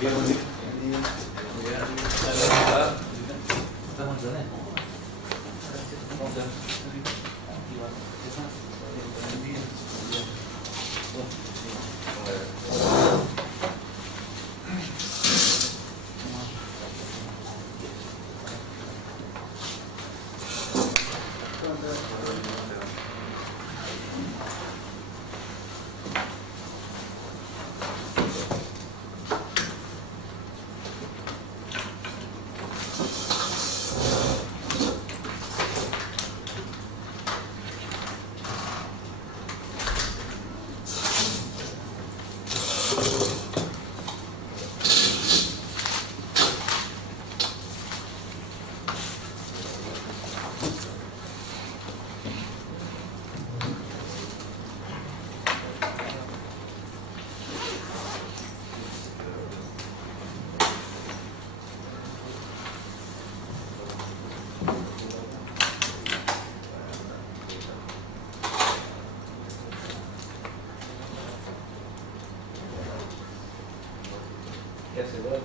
Bien, muy bien. ¿Qué hace, bro?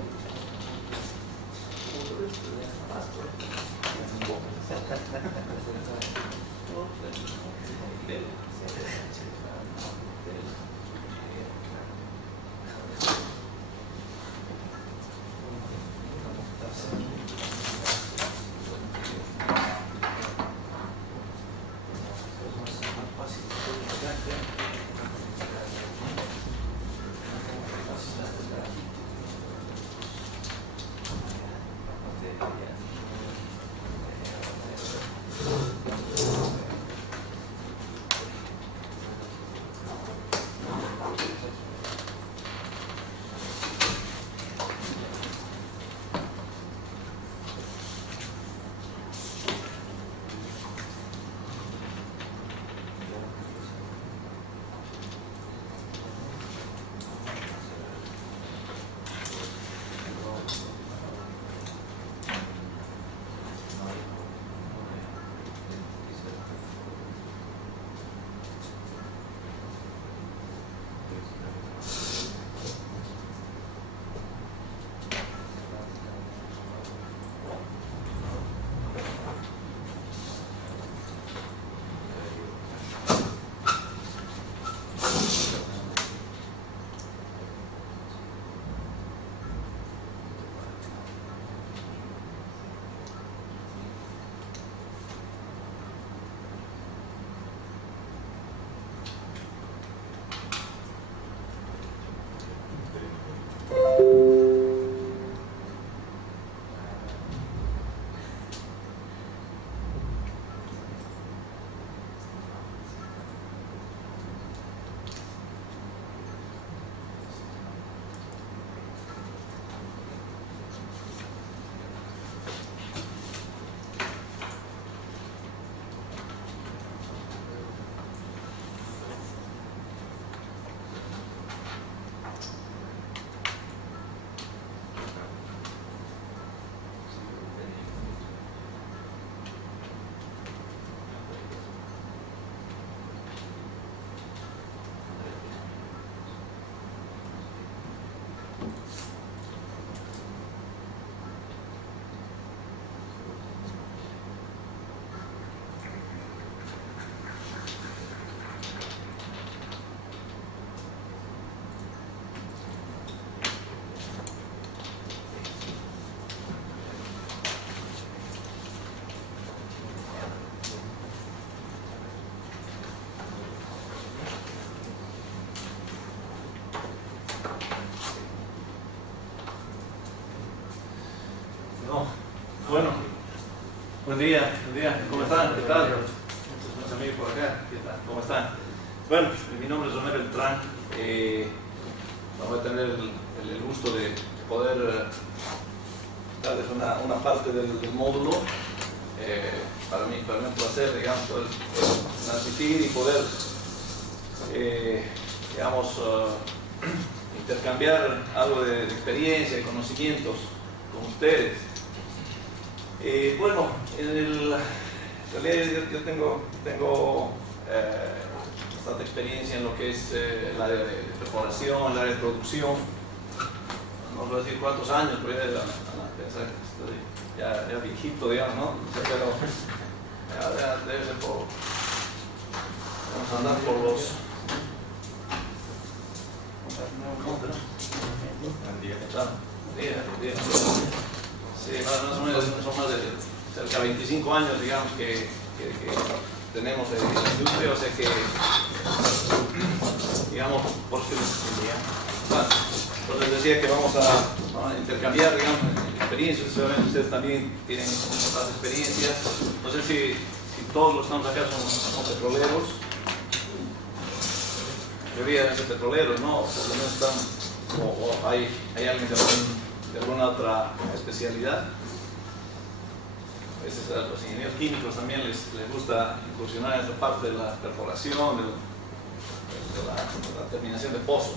No. Bueno, buen día, ¿cómo están? ¿Qué tal? Muchos amigos por acá, ¿qué tal? ¿Cómo están? Bueno, mi nombre es René Beltrán. Vamos a tener el gusto de poder darles una parte del módulo. Para mí es un placer, digamos, poder transmitir y poder, digamos, intercambiar algo de experiencia, de conocimientos con ustedes. Bueno, en realidad yo tengo bastante experiencia en lo que es el área de preparación, el área de producción. Nos puedo decir cuántos años, voy a pensar que estoy ya viejito, digamos, ¿no? Pero ya debe ser por... Vamos a andar por los... Sí, más o menos son más de cerca de 25 años, digamos, que tenemos en la industria, o sea que, digamos, por si bueno, entonces decía que vamos a intercambiar, digamos, experiencias. Seguramente ustedes también tienen otras experiencias. No sé si todos los que estamos acá son petroleros. La mayoría deben ser petroleros, ¿no? Por lo menos están, o hay alguien de alguna otra especialidad. A veces a los ingenieros químicos también les gusta incursionar en esta parte de la perforación, de la terminación de pozos.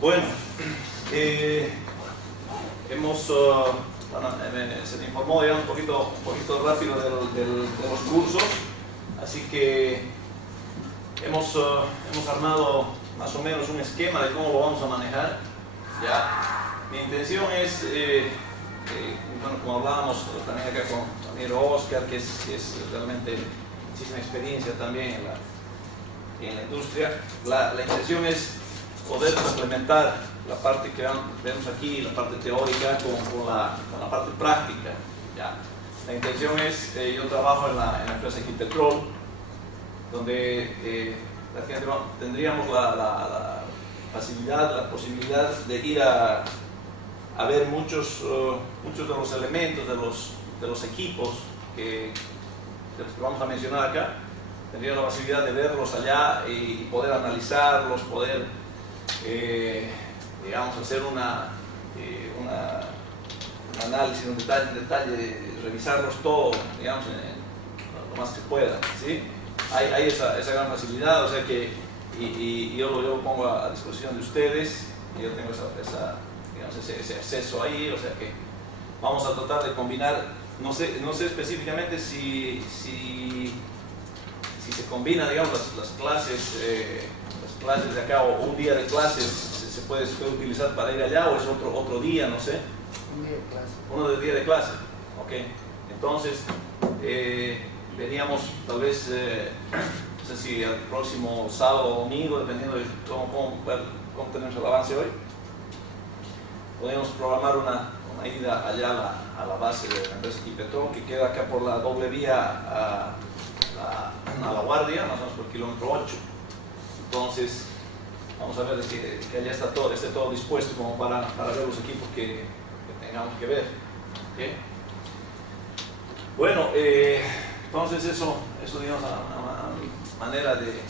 Bueno, se me informó, digamos, un poquito rápido de los cursos, así que hemos armado más o menos un esquema de cómo lo vamos a manejar. ¿Ya? Mi intención es, bueno, como hablábamos también acá con mi amigo Oscar, que es realmente muchísima experiencia también en la industria, la intención es poder complementar la parte que vemos aquí, la parte teórica, con la parte práctica. ¿Ya? La intención es, yo trabajo en la empresa Equipetrol, donde tendríamos la facilidad, la posibilidad de ir a ver muchos de los elementos, de los equipos de los que vamos a mencionar acá. Tendríamos la facilidad de verlos allá y poder analizarlos, poder digamos, hacer un análisis, un detalle, revisarlos todos, digamos, lo más que pueda, ¿sí? Hay esa gran facilidad, o sea que, y yo lo pongo a disposición de ustedes, y yo tengo digamos, ese acceso ahí, o sea que vamos a tratar de combinar, no sé específicamente si se combina, digamos, las clases de acá, o un día de clases se puede utilizar para ir allá, o es otro día, no sé. Un día de clase. Uno de día de clase, ok. Entonces, veníamos tal vez, no sé si el próximo sábado o domingo, dependiendo de cómo tenemos el avance hoy, podemos programar una ida allá a la base de la empresa Equipetrol, que queda acá por la doble vía a La Guardia, más o menos por el kilómetro 8. Entonces, vamos a ver que allá esté todo dispuesto como para ver los equipos que tengamos que ver. ¿Okay? Bueno, entonces eso digamos, a manera de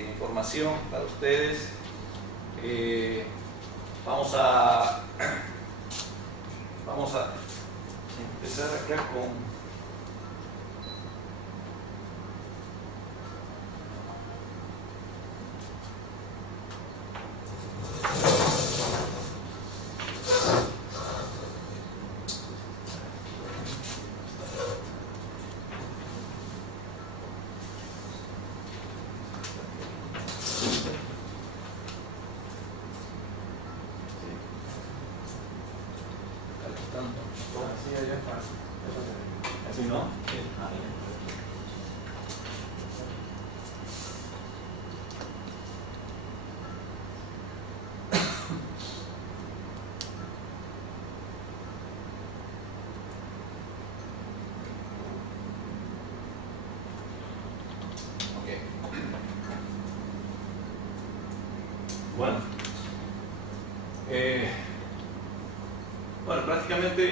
información para ustedes. Vamos a empezar acá con... ¿Así no? Sí. Okay. Bueno, prácticamente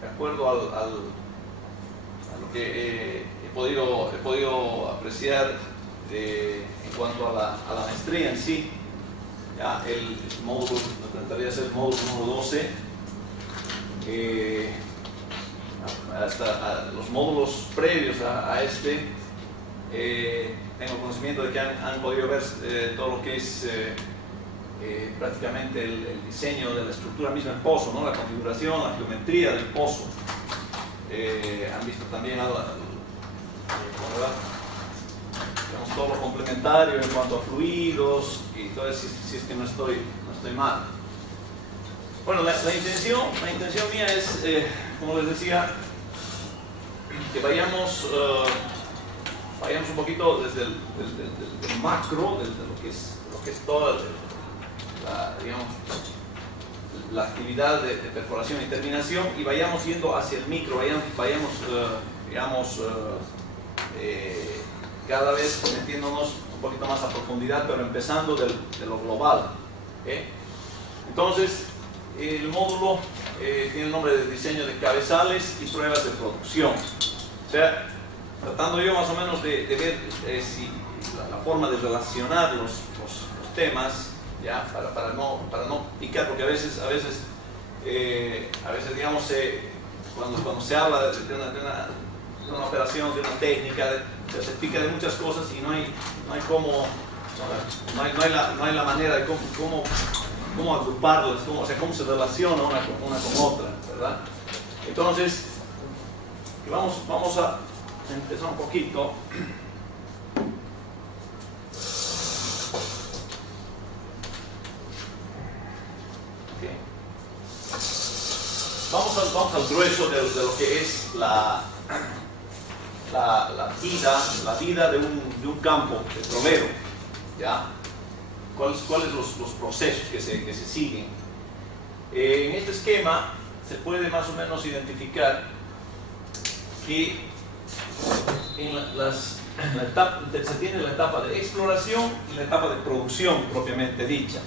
de acuerdo a lo que he podido apreciar en cuanto a la maestría en sí, ya el módulo, me plantearía ser el módulo número 12, hasta los módulos previos a este, tengo conocimiento de que han podido ver todo lo que es prácticamente el diseño de la estructura misma del pozo, ¿no? La configuración, la geometría del pozo. Han visto también digamos, todo lo complementario en cuanto a fluidos y todo eso, si es que no estoy mal. Bueno, la intención mía es, como les decía, que vayamos un poquito desde el macro, desde lo que es toda la actividad de perforación y terminación, y vayamos yendo hacia el micro, vayamos cada vez metiéndonos un poquito más a profundidad, pero empezando de lo global. Entonces, el módulo tiene el nombre de diseño de cabezales y pruebas de producción. O sea, tratando yo más o menos de ver si la forma de relacionar los temas, ya, para no picar, porque a veces digamos, cuando se habla de una operación, de una técnica, se pica de muchas cosas y no hay la manera de cómo agruparlas, cómo se relaciona una con otra, ¿verdad? Entonces, vamos a empezar un poquito. Okay. Vamos al grueso de lo que es la vida de un campo petrolero, ¿ya? ¿Cuáles los procesos que se siguen? En este esquema se puede más o menos identificar que se tiene la etapa de exploración y la etapa de producción propiamente dicha,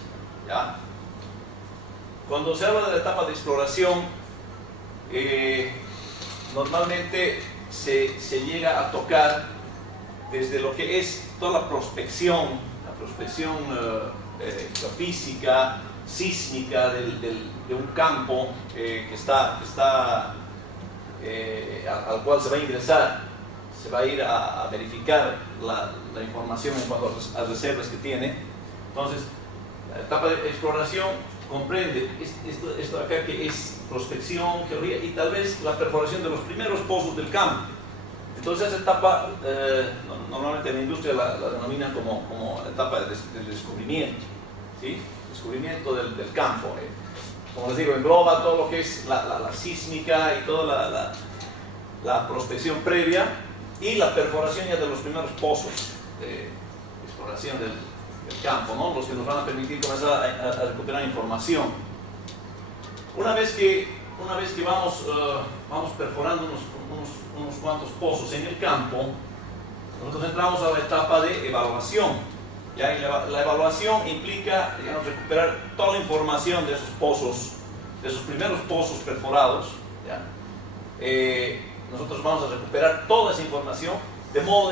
¿ya? Cuando se habla de la etapa de exploración, normalmente se llega a tocar desde lo que es toda la prospección geofísica, sísmica de un campo que está al cual se va a ingresar, se va a ir a verificar la información en cuanto a las reservas que tiene. Entonces, la etapa de exploración comprende esto de acá, que es prospección, geología y tal vez la perforación de los primeros pozos del campo. Entonces, esa etapa normalmente en la industria la denominan como la etapa del descubrimiento, ¿sí? Descubrimiento del campo. Como les digo, engloba todo lo que es la sísmica y toda la prospección previa y la perforación ya de los primeros pozos de exploración del campo, ¿no? Los que nos van a permitir comenzar a recuperar información. Una vez que vamos perforando unos cuantos pozos en el campo, nosotros entramos a la etapa de evaluación. ¿Ya? Y la evaluación implica, digamos, recuperar toda la información de esos pozos, de esos primeros pozos perforados, ¿ya? Nosotros vamos a recuperar toda esa información de modo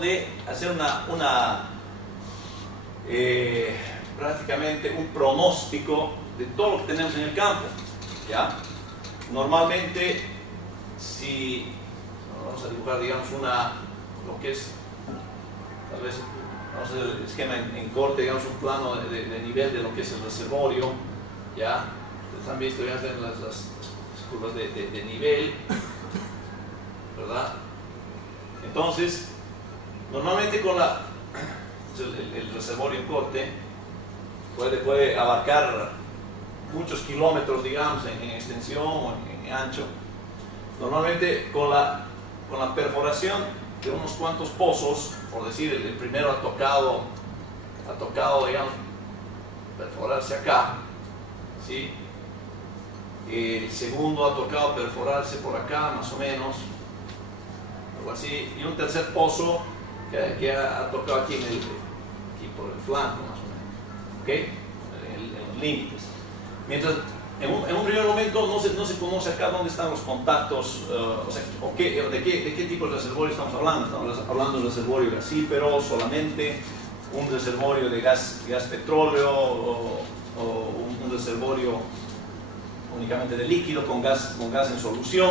de hacer prácticamente un pronóstico de todo lo que tenemos en el campo, ¿ya? Normalmente, si vamos a dibujar, digamos, lo que es, tal vez, vamos a hacer el esquema en corte, digamos, un plano de nivel de lo que es el reservorio, ¿ya? Ustedes han visto ya las curvas de nivel, ¿verdad? Entonces, normalmente con el reservorio en corte puede abarcar muchos kilómetros, digamos, en extensión o en ancho. Normalmente con la perforación de unos cuantos pozos, por decir, el primero ha tocado, digamos, perforarse acá, ¿sí? El segundo ha tocado perforarse por acá, más o menos, algo así, y un tercer pozo que ha tocado aquí por el flanco, más o menos, ¿ok? En los límites. Mientras en un primer momento no se conoce acá dónde están los contactos, de qué tipo de reservorio estamos hablando. Estamos hablando de un reservorio gasífero solamente, un reservorio de gas petróleo o un reservorio únicamente de líquido con gas en solución.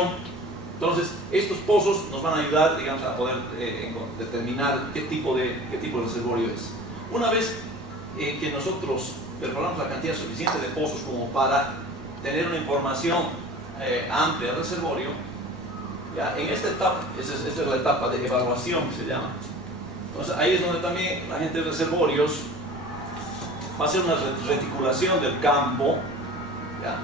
Entonces, estos pozos nos van a ayudar, digamos, a poder determinar qué tipo de reservorio es. Una vez que nosotros perforamos la cantidad suficiente de pozos como para tener una información amplia del reservorio, ¿ya? En esta etapa, esta es la etapa de evaluación que se llama, Entonces ahí es donde también la gente de reservorios va a hacer una reticulación del campo, ¿ya?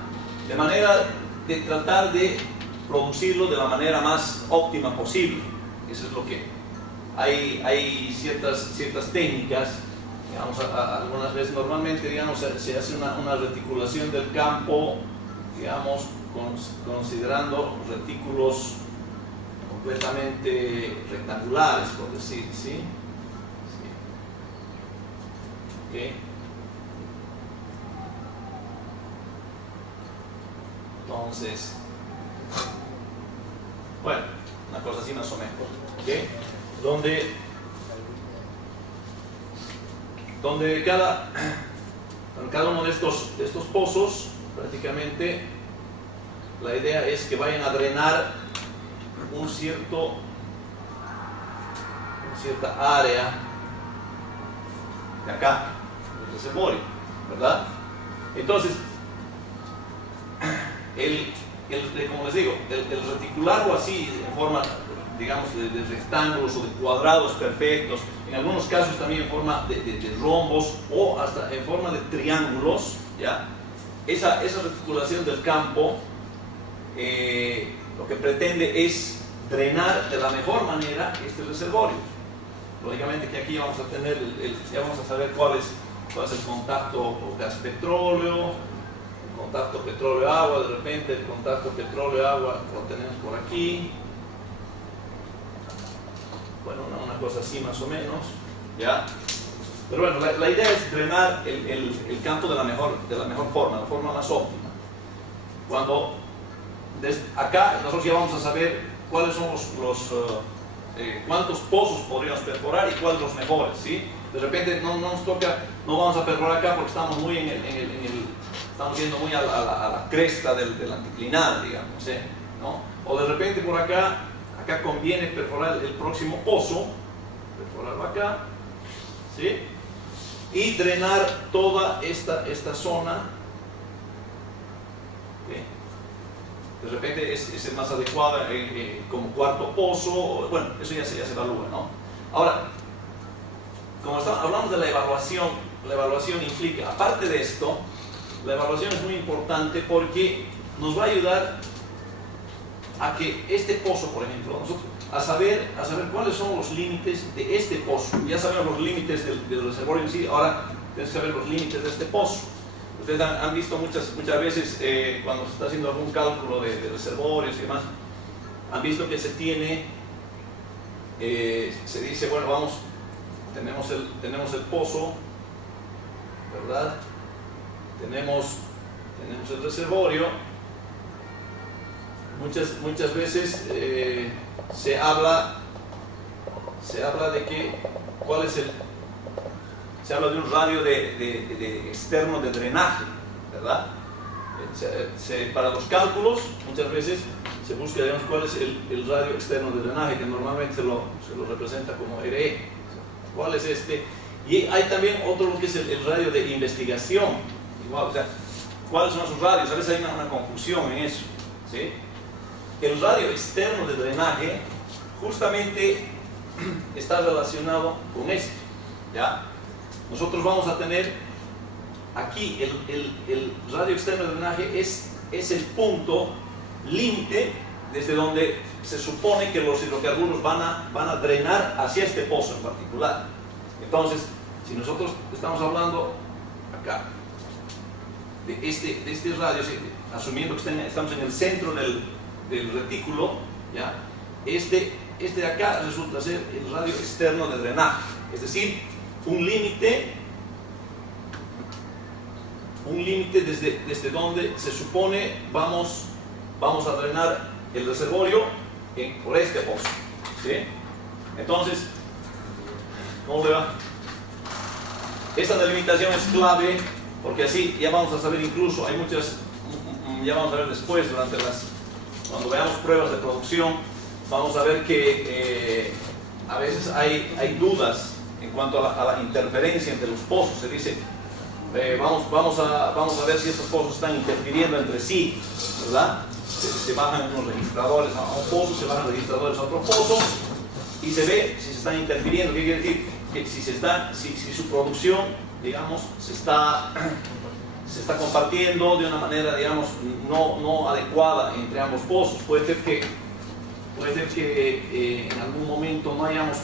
De manera de tratar de producirlo de la manera más óptima posible. Eso es lo que hay ciertas técnicas, digamos, algunas veces normalmente, digamos, se hace una reticulación del campo, digamos, considerando retículos completamente rectangulares, por decir, ¿sí? Okay. Entonces, bueno, una cosa así más o menos, ¿okay? Donde cada uno de estos pozos, prácticamente, la idea es que vayan a drenar una cierta área de acá, del reservorio, ¿verdad? Entonces, como les digo, el reticularlo así en forma, digamos, de rectángulos o de cuadrados perfectos, en algunos casos también en forma de rombos o hasta en forma de triángulos, ¿ya? Esa reticulación del campo lo que pretende es drenar de la mejor manera este reservorio. Lógicamente que aquí vamos a tener, ya vamos a saber cuál es el contacto gas-petróleo, el contacto petróleo-agua, de repente el contacto petróleo-agua lo tenemos por aquí. Bueno, una cosa así más o menos, ¿ya? Pero bueno, la idea es drenar el campo de la mejor forma, la forma más óptima. Cuando desde acá nosotros ya vamos a saber cuáles son cuántos pozos podríamos perforar y cuáles los mejores, ¿sí? De repente no nos toca, no vamos a perforar acá porque estamos muy estamos yendo muy a la cresta del anticlinal, digamos, ¿sí? ¿No? O de repente por acá conviene perforar el próximo pozo, perforarlo acá, ¿sí? Y drenar toda esta zona, ¿sí? De repente es el más adecuado como cuarto pozo. Bueno, eso ya se evalúa, ¿no? Ahora, como hablamos de la evaluación implica, aparte de esto, la evaluación es muy importante porque nos va a ayudar a que este pozo, por ejemplo, a saber cuáles son los límites de este pozo. Ya sabemos los límites del reservorio en sí, ahora tenemos que saber los límites de este pozo. Ustedes han visto muchas veces cuando se está haciendo algún cálculo de reservorios y demás, han visto que se tiene, se dice, bueno, tenemos el pozo, ¿verdad? Tenemos el reservorio. Muchas veces se habla de que se habla de un radio de externo de drenaje, ¿verdad? Para los cálculos muchas veces se busca, digamos, cuál es el radio externo de drenaje, que normalmente se lo representa como RE. ¿Cuál es este? Y hay también otro que es el radio de investigación, igual, o sea, ¿cuáles son esos radios? A veces hay una confusión en eso, ¿sí? El radio externo de drenaje justamente está relacionado con esto, ¿ya? Nosotros vamos a tener aquí el radio externo de drenaje es el punto límite desde donde se supone que los hidrocarburos van a drenar hacia este pozo en particular. Entonces, si nosotros estamos hablando acá de este radio, asumiendo que estamos en el centro del retículo, ¿ya? Este de acá resulta ser el radio externo de drenaje, es decir, un límite desde donde se supone vamos a drenar el reservorio por este pozo, ¿sí? Entonces, ¿cómo le va? Esta delimitación es clave porque así ya vamos a saber, incluso hay muchas, ya vamos a ver después cuando veamos pruebas de producción, vamos a ver que a veces hay dudas en cuanto a la interferencia entre los pozos. Se dice, vamos a ver si estos pozos están interfiriendo entre sí, ¿verdad? Se bajan unos registradores a un pozo, se bajan registradores a otro pozo, y y se ve si se están interfiriendo. ¿Qué quiere decir? Que si su producción, digamos, se está compartiendo de una manera, digamos, no adecuada entre ambos pozos. Puede ser que en algún momento no hayamos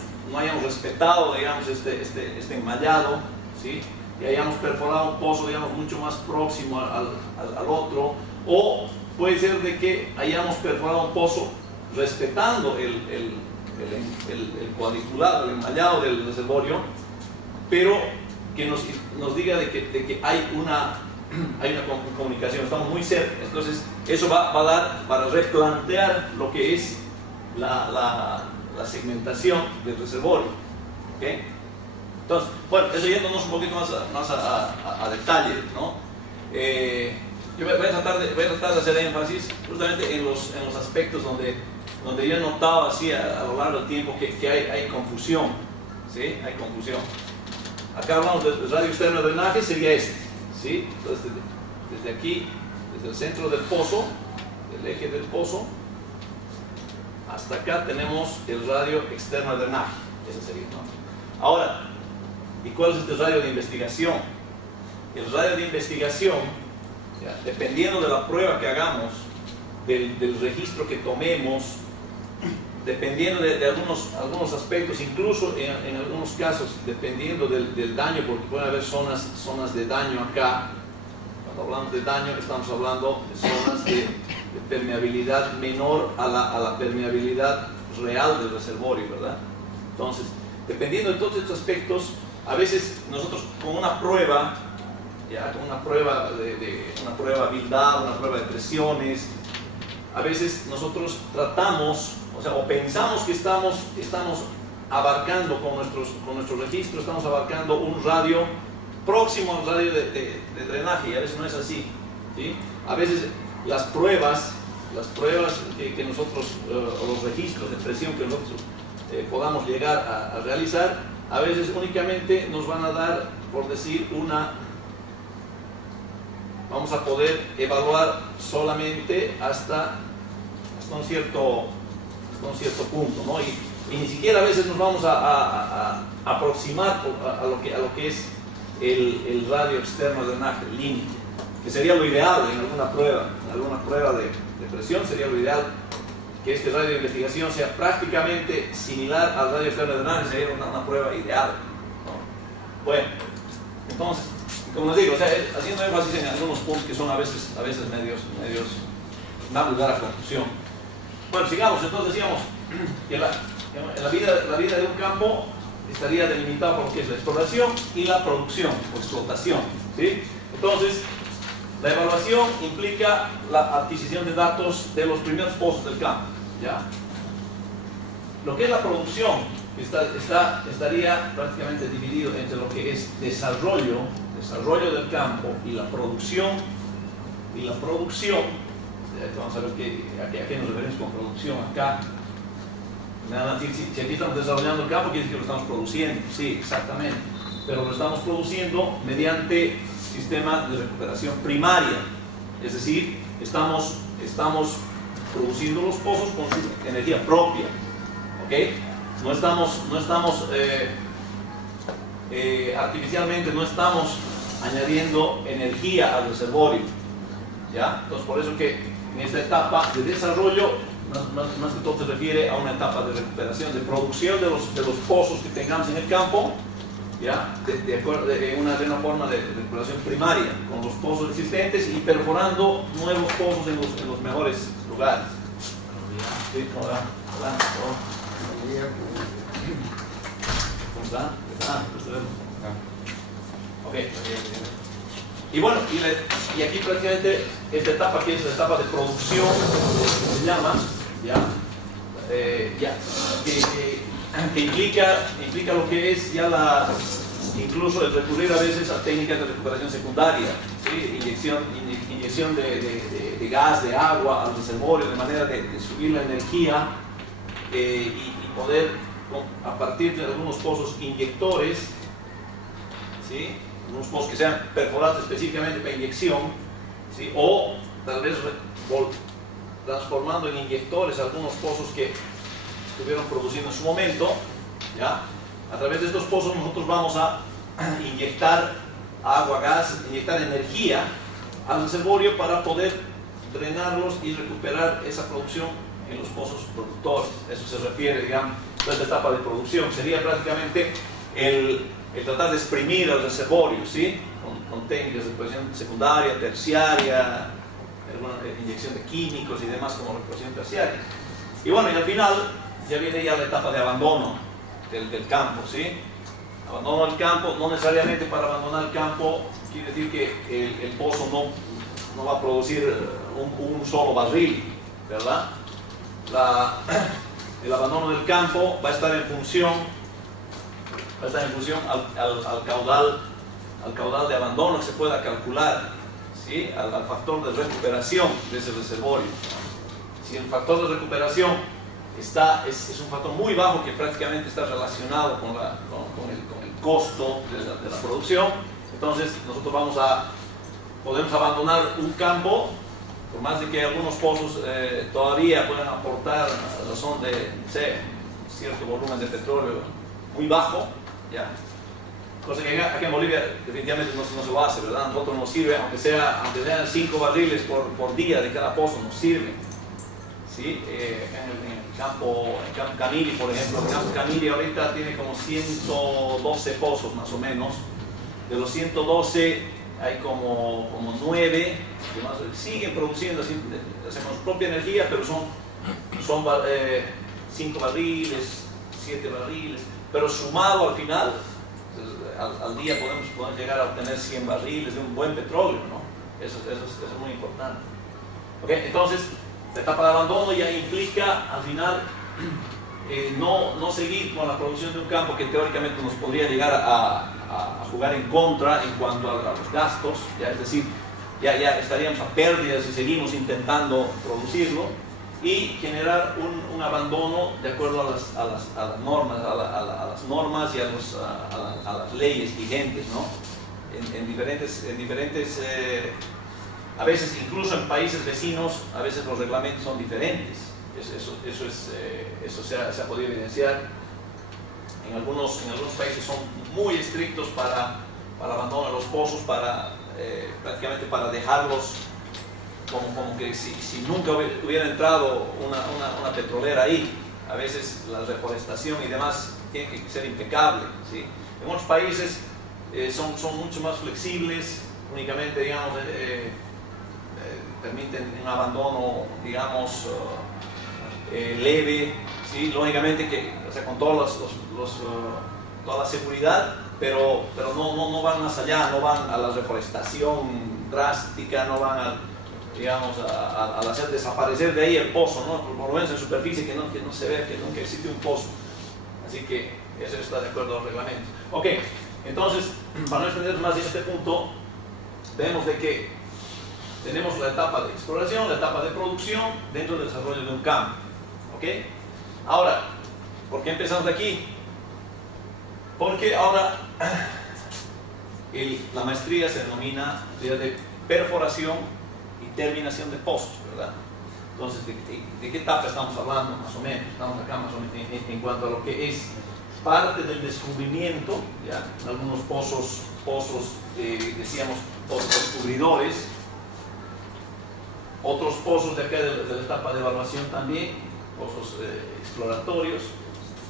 respetado, digamos, este enmallado, ¿sí? Y hayamos perforado un pozo, digamos, mucho más próximo al otro, o puede ser de que hayamos perforado un pozo respetando el cuadriculado, el enmallado del reservorio, pero que nos diga de que hay una comunicación, estamos muy cerca. Entonces eso va a dar para replantear lo que es la segmentación del reservorio, ¿okay? Entonces, bueno, eso yéndonos un poquito más a detalle, ¿no? Yo voy a tratar de hacer énfasis justamente en los aspectos donde yo he notado así a lo largo del tiempo que hay confusión, ¿sí? Hay confusión. Acá hablamos del radio externo de drenaje, sería este, ¿sí? Entonces, desde aquí, desde el centro del pozo, del eje del pozo, hasta acá tenemos el radio externo de drenaje. Ese sería, ¿no? Ahora, ¿y cuál es este radio de investigación? El radio de investigación, ya, dependiendo de la prueba que hagamos, del registro que tomemos, dependiendo de algunos aspectos, incluso en algunos casos, dependiendo del daño, porque pueden haber zonas de daño acá. Cuando hablamos de daño, estamos hablando de zonas de permeabilidad menor a la permeabilidad real del reservorio, ¿verdad? Entonces, dependiendo de todos estos aspectos, a veces nosotros con una prueba, ya, con una prueba una prueba Bildad, una prueba de presiones, a veces nosotros tratamos, o pensamos que estamos abarcando con nuestro registro, estamos abarcando un radio próximo al radio de drenaje, y a veces no es así, ¿sí? A veces las pruebas que nosotros, o los registros de presión que nosotros podamos llegar a realizar, a veces únicamente nos van a dar, por decir, vamos a poder evaluar solamente hasta un cierto punto, ¿no? Y ni siquiera a veces nos vamos a aproximar a lo que es el radio externo de drenaje, el límite, que sería lo ideal en alguna prueba de presión. Sería lo ideal que este radio de investigación sea prácticamente similar al radio externo de drenaje, sería una prueba ideal, ¿no? Bueno, entonces, como les digo, haciendo énfasis en algunos puntos que son a veces medios dan lugar a confusión. Bueno, sigamos. Entonces decíamos que la vida de un campo estaría delimitada por lo que es la exploración y la producción o explotación, ¿sí? Entonces, la evaluación implica la adquisición de datos de los primeros pozos del campo, ¿ya? Lo que es la producción estaría prácticamente dividido entre lo que es desarrollo del campo y la producción. Vamos a ver a qué nos referimos con producción acá. Si aquí estamos desarrollando el campo, quiere decir que lo estamos produciendo, sí, exactamente, pero lo estamos produciendo mediante sistemas de recuperación primaria, es decir, estamos produciendo los pozos con su energía propia, ¿ok? No estamos artificialmente, no estamos añadiendo energía al reservorio, ¿ya? Entonces, por eso que en esta etapa de desarrollo, más que todo se refiere a una etapa de recuperación, de producción de los pozos que tengamos en el campo, ¿ya? De una forma de recuperación primaria, con los pozos existentes y perforando nuevos pozos en los mejores lugares. Sí, hola. ¿Cómo está? Ok. Y bueno, y aquí prácticamente esta etapa, que es la etapa de producción, se llama, que implica lo que es ya incluso el recurrir a veces a técnicas de recuperación secundaria, ¿sí? Inyección de gas, de agua al reservorio, de manera de subir la energía y poder, a partir de algunos pozos inyectores, ¿sí? Unos pozos que sean perforados específicamente para inyección, ¿sí? O tal vez transformando en inyectores algunos pozos que estuvieron produciendo en su momento, ¿ya? A través de estos pozos nosotros vamos a inyectar agua, gas, inyectar energía al reservorio para poder drenarlos y recuperar esa producción en los pozos productores. Eso se refiere, digamos, a esta etapa de producción. Sería prácticamente el tratar de exprimir el reservorio, ¿sí? Con técnicas de producción secundaria, terciaria, alguna inyección de químicos y demás como recuperación terciaria. Y bueno, y al final ya viene ya la etapa de abandono del campo, ¿sí? Abandono del campo, no necesariamente para abandonar el campo quiere decir que el pozo no va a producir un solo barril, ¿verdad? El abandono del campo va a estar en función al caudal de abandono que se pueda calcular, ¿sí? Al factor de recuperación de ese reservorio. Si el factor de recuperación es un factor muy bajo que prácticamente está relacionado con el costo de la producción, entonces nosotros podemos abandonar un campo, por más de que algunos pozos todavía puedan aportar a razón de, no sé, cierto volumen de petróleo muy bajo, ya. Cosa que acá en Bolivia definitivamente no se lo hace, ¿verdad? A nosotros nos sirve, aunque sean 5 barriles por día de cada pozo, nos sirve, ¿sí? En el campo Canili, por ejemplo, el campo Canili ahorita tiene como 112 pozos más o menos. De los 112 hay como 9 que más siguen produciendo, hacemos propia energía, pero son 5 barriles, 7 barriles, pero sumado al final, al día podemos llegar a obtener 100 barriles de un buen petróleo, ¿no? Eso es muy importante. ¿Okay? Entonces, la etapa de abandono ya implica al final no seguir con la producción de un campo que teóricamente nos podría llegar a jugar en contra en cuanto a los gastos, ya, es decir, ya estaríamos a pérdidas si seguimos intentando producirlo, y generar un abandono de acuerdo a las normas y a las leyes vigentes, ¿no? En diferentes a veces incluso en países vecinos, a veces los reglamentos son diferentes. Eso se ha podido evidenciar. En algunos países son muy estrictos para abandono de los pozos, prácticamente para dejarlos como que si nunca hubiera entrado una petrolera ahí. A veces la reforestación y demás tiene que ser impecable, ¿sí? En otros países son mucho más flexibles, únicamente, digamos, permiten un abandono, digamos, leve, ¿sí? Lógicamente o sea, con toda la seguridad, pero no van más allá, no van a la reforestación drástica, no van digamos, al hacer desaparecer de ahí el pozo, ¿no? Por lo menos en superficie, que no se vea que nunca existe un pozo. Así que eso está de acuerdo al reglamento. Ok, entonces, para no extender más en este punto, vemos de que tenemos la etapa de exploración, la etapa de producción dentro del desarrollo de un campo. ¿Ok? Ahora, ¿por qué empezamos de aquí? Porque ahora la maestría se denomina de perforación y terminación de pozos, ¿verdad? Entonces, ¿de qué etapa estamos hablando más o menos? Estamos acá más o menos en cuanto a lo que es parte del descubrimiento, ¿ya? Algunos pozos decíamos, pozos descubridores, otros pozos de acá de la etapa de evaluación también, pozos exploratorios,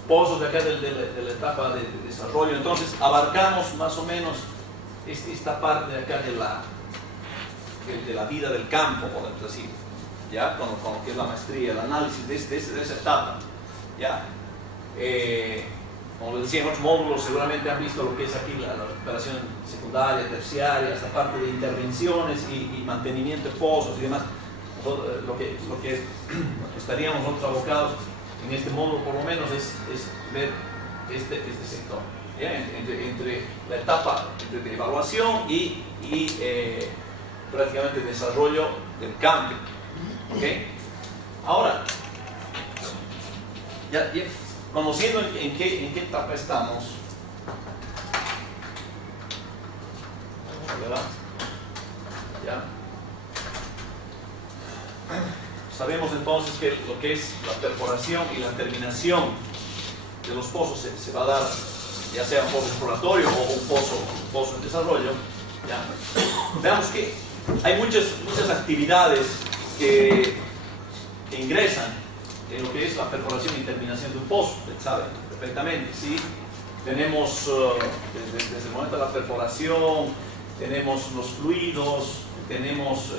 pozos de acá de la etapa de desarrollo. Entonces, abarcamos más o menos esta parte de acá de la vida del campo, podemos decir, ¿ya? Con lo que es la maestría, el análisis de esa etapa, ¿ya? Como les decía, en otros módulos seguramente han visto lo que es aquí la recuperación secundaria, terciaria, esta parte de intervenciones y mantenimiento de pozos y demás. Lo que estaríamos nosotros abocados en este módulo, por lo menos, es ver este sector, ¿ya? Entre la etapa de evaluación y prácticamente el desarrollo del cambio. ¿Okay? Ahora, ya conociendo en qué etapa estamos, ¿verdad? ¿Ya? sabemos entonces que lo que es la perforación y la terminación de los pozos se va a dar, ya sea un pozo exploratorio o un pozo en desarrollo. ¿Ya? Veamos que hay muchas actividades que ingresan en lo que es la perforación y terminación de un pozo. Ustedes saben perfectamente, ¿sí? Tenemos desde el momento de la perforación, tenemos los fluidos, tenemos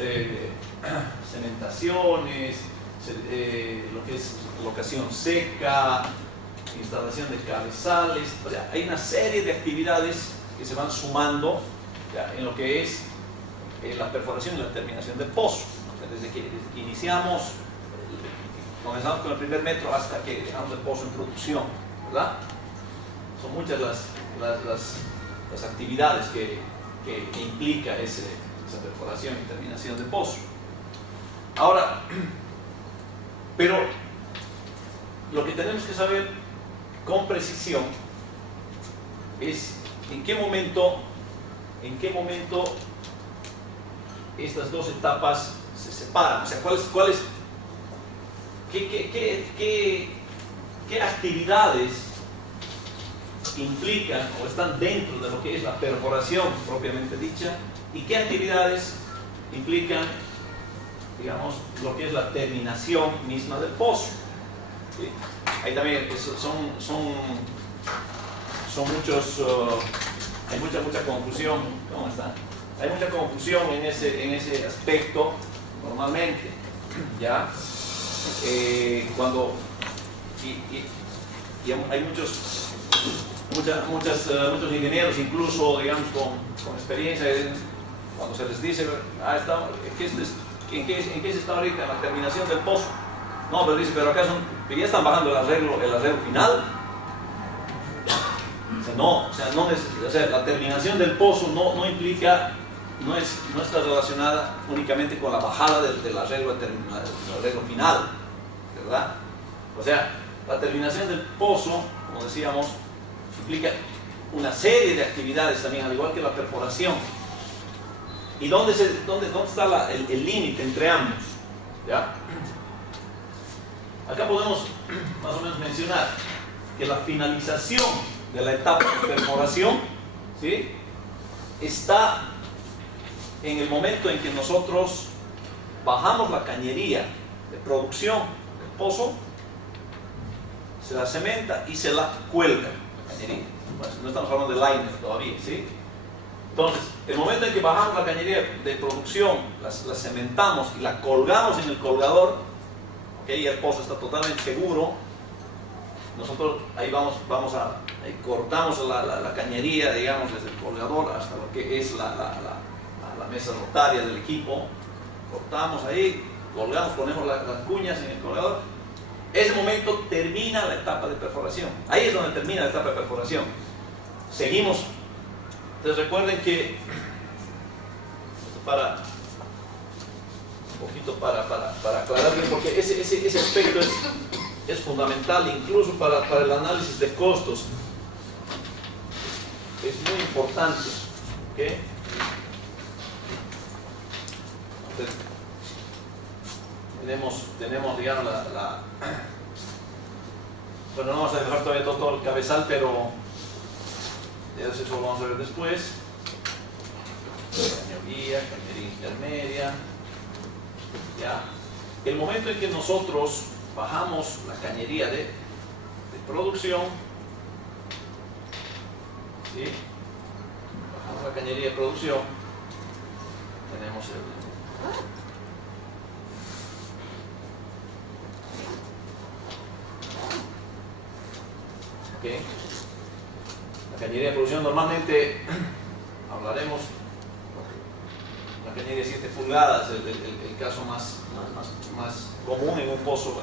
cementaciones, lo que es colocación seca, instalación de cabezales. O sea, hay una serie de actividades que se van sumando, ¿ya?, en lo que es la perforación y la terminación del pozo. O sea, desde que iniciamos, comenzamos con el primer metro hasta que dejamos el pozo en producción, ¿verdad? Son muchas las actividades que implica esa perforación y terminación del pozo. Ahora, pero lo que tenemos que saber con precisión es en qué momento estas dos etapas se separan. O sea, qué actividades implican o están dentro de lo que es la perforación propiamente dicha, y qué actividades implican, digamos, lo que es la terminación misma del pozo. ¿Sí? Ahí también son muchos, hay mucha confusión. ¿Cómo está? Hay mucha confusión en ese aspecto normalmente, ¿ya? Cuando hay muchos ingenieros, incluso, digamos, con experiencia, cuando se les dice, ¿en qué se está ahorita? En la terminación del pozo. No, pero dice, pero acaso ya están bajando el arreglo final. O sea, la terminación del pozo no implica, no está relacionada únicamente con la bajada del arreglo final, ¿verdad? O sea, la terminación del pozo, como decíamos, implica una serie de actividades también, al igual que la perforación. ¿Y dónde está el límite entre ambos? ¿Ya? Acá podemos más o menos mencionar que la finalización de la etapa de perforación, ¿sí?, está en el momento en que nosotros bajamos la cañería de producción del pozo, se la cementa y se la cuelga la cañería. Bueno, no estamos hablando de liner todavía, ¿sí? Entonces, el momento en que bajamos la cañería de producción, la cementamos y la colgamos en el colgador, ¿okay?, y el pozo está totalmente seguro, nosotros ahí ahí cortamos la cañería, digamos, desde el colgador hasta lo que es la mesa rotaria del equipo. Cortamos ahí, colgamos, ponemos las cuñas en el colgador. Ese momento termina la etapa de perforación. Ahí es donde termina la etapa de perforación. Seguimos. Entonces recuerden que para aclarar bien, porque ese aspecto es fundamental incluso para el análisis de costos. Es muy importante. ¿Okay? Entonces, tenemos, digamos, bueno, no vamos a dejar todavía todo el cabezal, pero eso lo vamos a ver después. Cañería intermedia. ¿Ya? El momento en que nosotros bajamos la cañería de producción, ¿sí?, bajamos la cañería de producción, tenemos ¿okay?, la cañería de producción. Normalmente hablaremos la cañería de 7 pulgadas, el caso más común en un pozo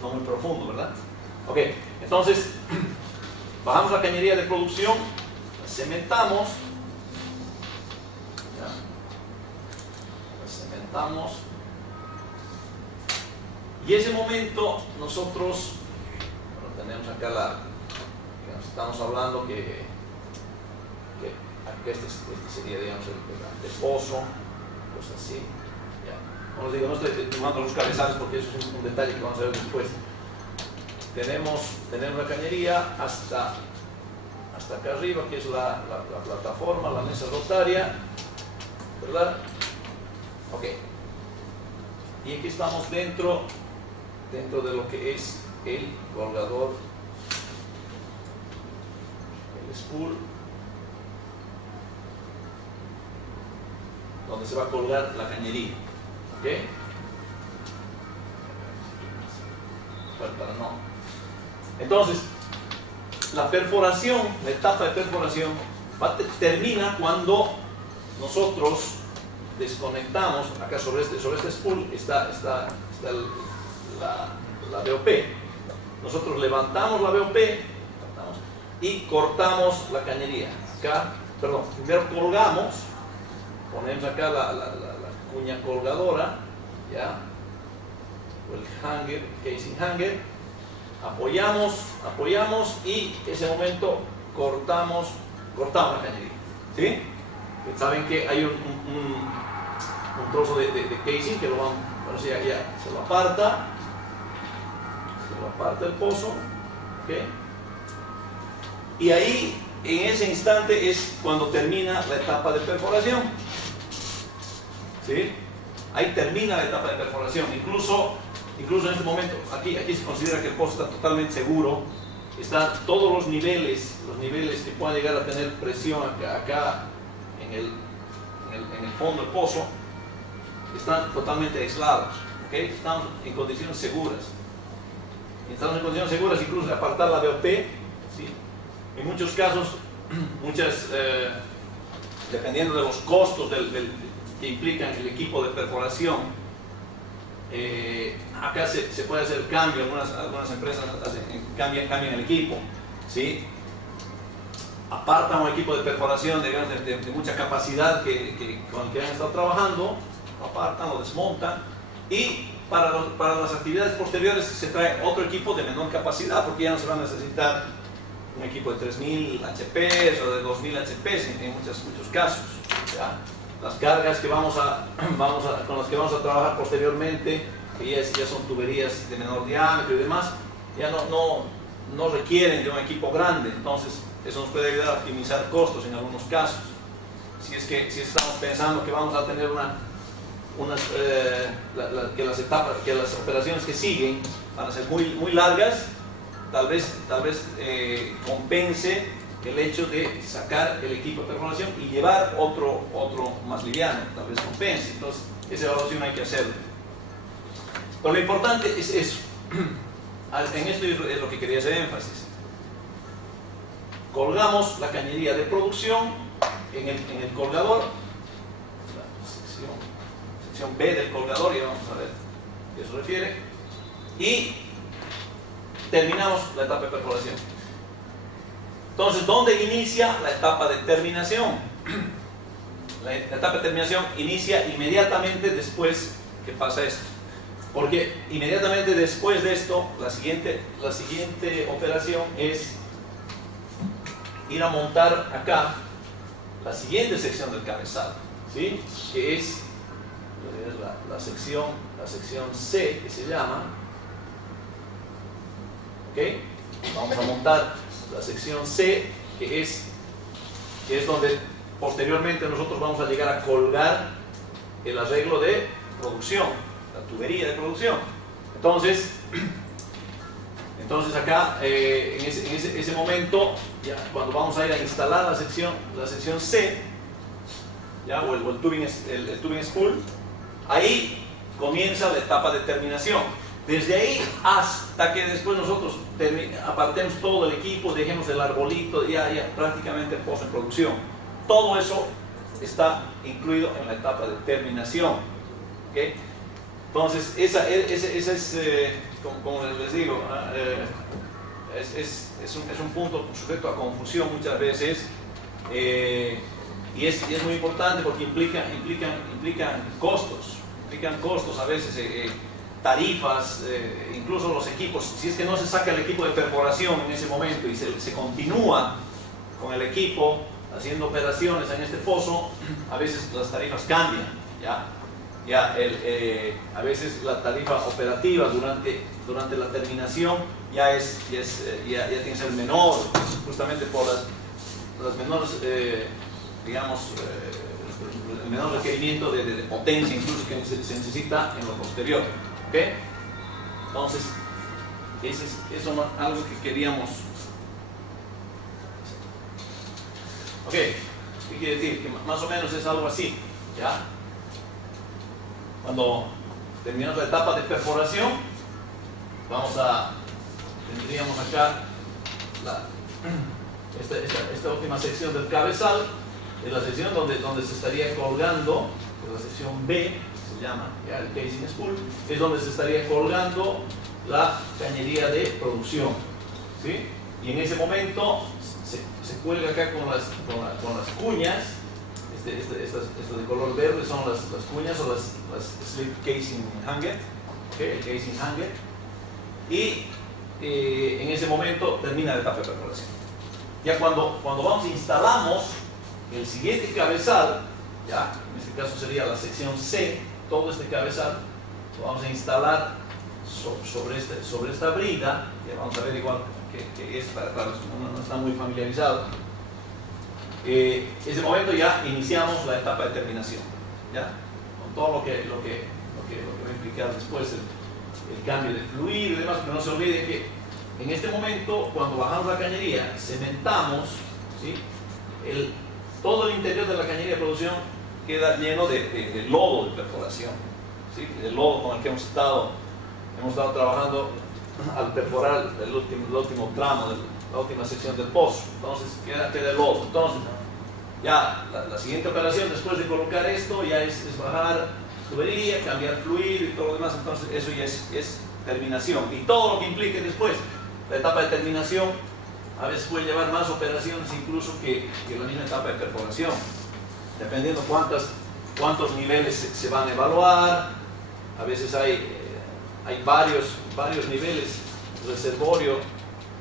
no muy profundo, ¿verdad? Ok, entonces bajamos la cañería de producción, la cementamos, ¿ya?, la cementamos, y ese momento nosotros, bueno, tenemos acá estamos hablando que este sería, digamos, el pozo, pues así, ¿ya? como les digo, no estoy tomando los cabezales porque eso es un detalle que vamos a ver después. Tenemos la cañería hasta acá arriba, que es la plataforma, la mesa rotaria, ¿verdad? Ok. Y aquí estamos dentro de lo que es el colgador, el spool, donde se va a colgar la cañería. ¿Ok? Bueno, para no. Entonces, la perforación, la etapa de perforación, termina cuando nosotros desconectamos, acá sobre este spool está la BOP. Nosotros levantamos la BOP y cortamos la cañería. Acá, perdón, primero colgamos, ponemos acá la cuña colgadora, ¿ya? O el hanger, casing hanger, apoyamos y en ese momento cortamos la cañería, ¿sí? Saben que hay un trozo de casing que lo van, bueno, si ya se lo aparta el pozo, ¿ok? Y ahí, en ese instante, es cuando termina la etapa de perforación, ¿sí? Ahí termina la etapa de perforación. Incluso en este momento, aquí se considera que el pozo está totalmente seguro. Están todos los niveles que puedan llegar a tener presión acá en el fondo del pozo, están totalmente aislados, ¿ok? Estamos en condiciones seguras. Incluso de apartar la BOP, ¿sí? En muchos casos, dependiendo de los costos que implican el equipo de perforación, acá se puede hacer cambio. Algunas empresas cambian el equipo, ¿sí? Apartan un equipo de perforación de mucha capacidad con el que han estado trabajando, lo apartan, lo desmontan, y para las actividades posteriores se trae otro equipo de menor capacidad, porque ya no se va a necesitar un equipo de 3000 HP o de 2000 HP en muchos casos, ¿ya? Las cargas con las que vamos a trabajar posteriormente, que ya son tuberías de menor diámetro y demás, ya no requieren de un equipo grande. Entonces eso nos puede ayudar a optimizar costos en algunos casos. Si estamos pensando que vamos a tener que las operaciones que siguen van a ser muy largas, tal vez compense el hecho de sacar el equipo de perforación y llevar otro más liviano, tal vez compense. Entonces esa evaluación hay que hacerlo. Pero lo importante es eso. En esto es lo que quería hacer énfasis. Colgamos la cañería de producción en el colgador, la sección B del colgador, y vamos a ver a qué se refiere, y terminamos la etapa de perforación. Entonces, ¿dónde inicia la etapa de terminación? La etapa de terminación inicia inmediatamente después que pasa esto, porque inmediatamente después de esto, la siguiente operación es ir a montar acá la siguiente sección del cabezal, ¿sí? Que es la sección C, que se llama, ¿ok? Vamos a montar la sección C, que es donde posteriormente nosotros vamos a llegar a colgar el arreglo de producción, la tubería de producción. Entonces acá, en ese momento, ya cuando vamos a ir a instalar la sección C, ya, o el tubing spool, ahí comienza la etapa de terminación. Desde ahí hasta que después nosotros apartemos todo el equipo, dejemos el arbolito, ya prácticamente el pozo en producción. Todo eso está incluido en la etapa de terminación, ¿okay? Entonces, esa es, como les digo, es un punto sujeto a confusión muchas veces, y es muy importante porque implican costos a veces, tarifas, incluso los equipos. Si es que no se saca el equipo de perforación en ese momento y se continúa con el equipo haciendo operaciones en este pozo, a veces las tarifas cambian, ¿ya? ya a veces la tarifa operativa durante la terminación ya tiene que ser menor, justamente por las menores, digamos, el menor requerimiento de potencia incluso que se necesita en lo posterior. ¿Okay? Entonces, eso es algo que queríamos. Ok, ¿qué quiere decir? Que más o menos es algo así, ¿ya? Cuando terminamos la etapa de perforación, tendríamos acá esta última sección del cabezal, es la sección donde se estaría colgando, es la sección B, se llama, ya, el casing spool, es donde se estaría colgando la cañería de producción, ¿sí? Y en ese momento se cuelga acá con las cuñas, estas de color verde son las cuñas o las slip casing hanger, ¿okay? El casing hanger, y en ese momento termina la etapa de perforación. Ya cuando vamos e instalamos el siguiente cabezal, ya, en este caso sería la sección C, todo este cabezal lo vamos a instalar sobre esta brida, ya vamos a ver igual que es para los que no están muy familiarizados. Ese momento ya iniciamos la etapa de terminación, ¿ya? Con todo lo que va a implicar después el cambio de fluido y demás, pero no se olvide que en este momento, cuando bajamos la cañería, cementamos, ¿sí? Todo el interior de la cañería de producción queda lleno de lodo de perforación, ¿sí? El lodo con el que hemos estado trabajando al perforar el último tramo, la última sección del pozo. Entonces queda el lodo. Entonces, ya la siguiente operación después de colocar esto ya es bajar tubería, cambiar fluido y todo lo demás. Entonces eso ya es terminación, y todo lo que implique después. La etapa de terminación a veces puede llevar más operaciones incluso que la misma etapa de perforación, dependiendo cuántos niveles se van a evaluar. A veces hay varios niveles de reservorio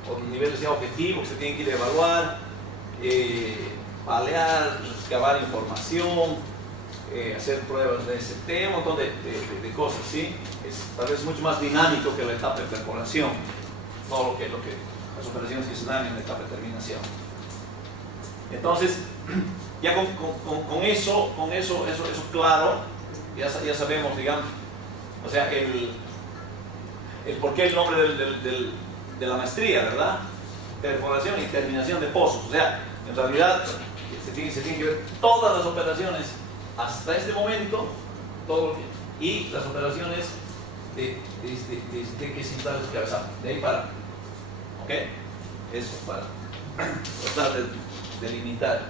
o niveles ya objetivos que se tienen que ir a evaluar, balear, recabar información, hacer pruebas de ST, un montón de cosas, ¿sí? Tal vez mucho más dinámico que la etapa de perforación, no lo que las operaciones que se dan en la etapa de terminación. Entonces, ya con eso claro, ya sabemos, digamos, o sea, el por qué el nombre de la maestría, ¿verdad? Perforación y terminación de pozos. O sea, en realidad se tiene que ver todas las operaciones hasta este momento, y las operaciones de que se instala el cabezal, de ahí para. ¿Ok? Eso para tratar de delimitar.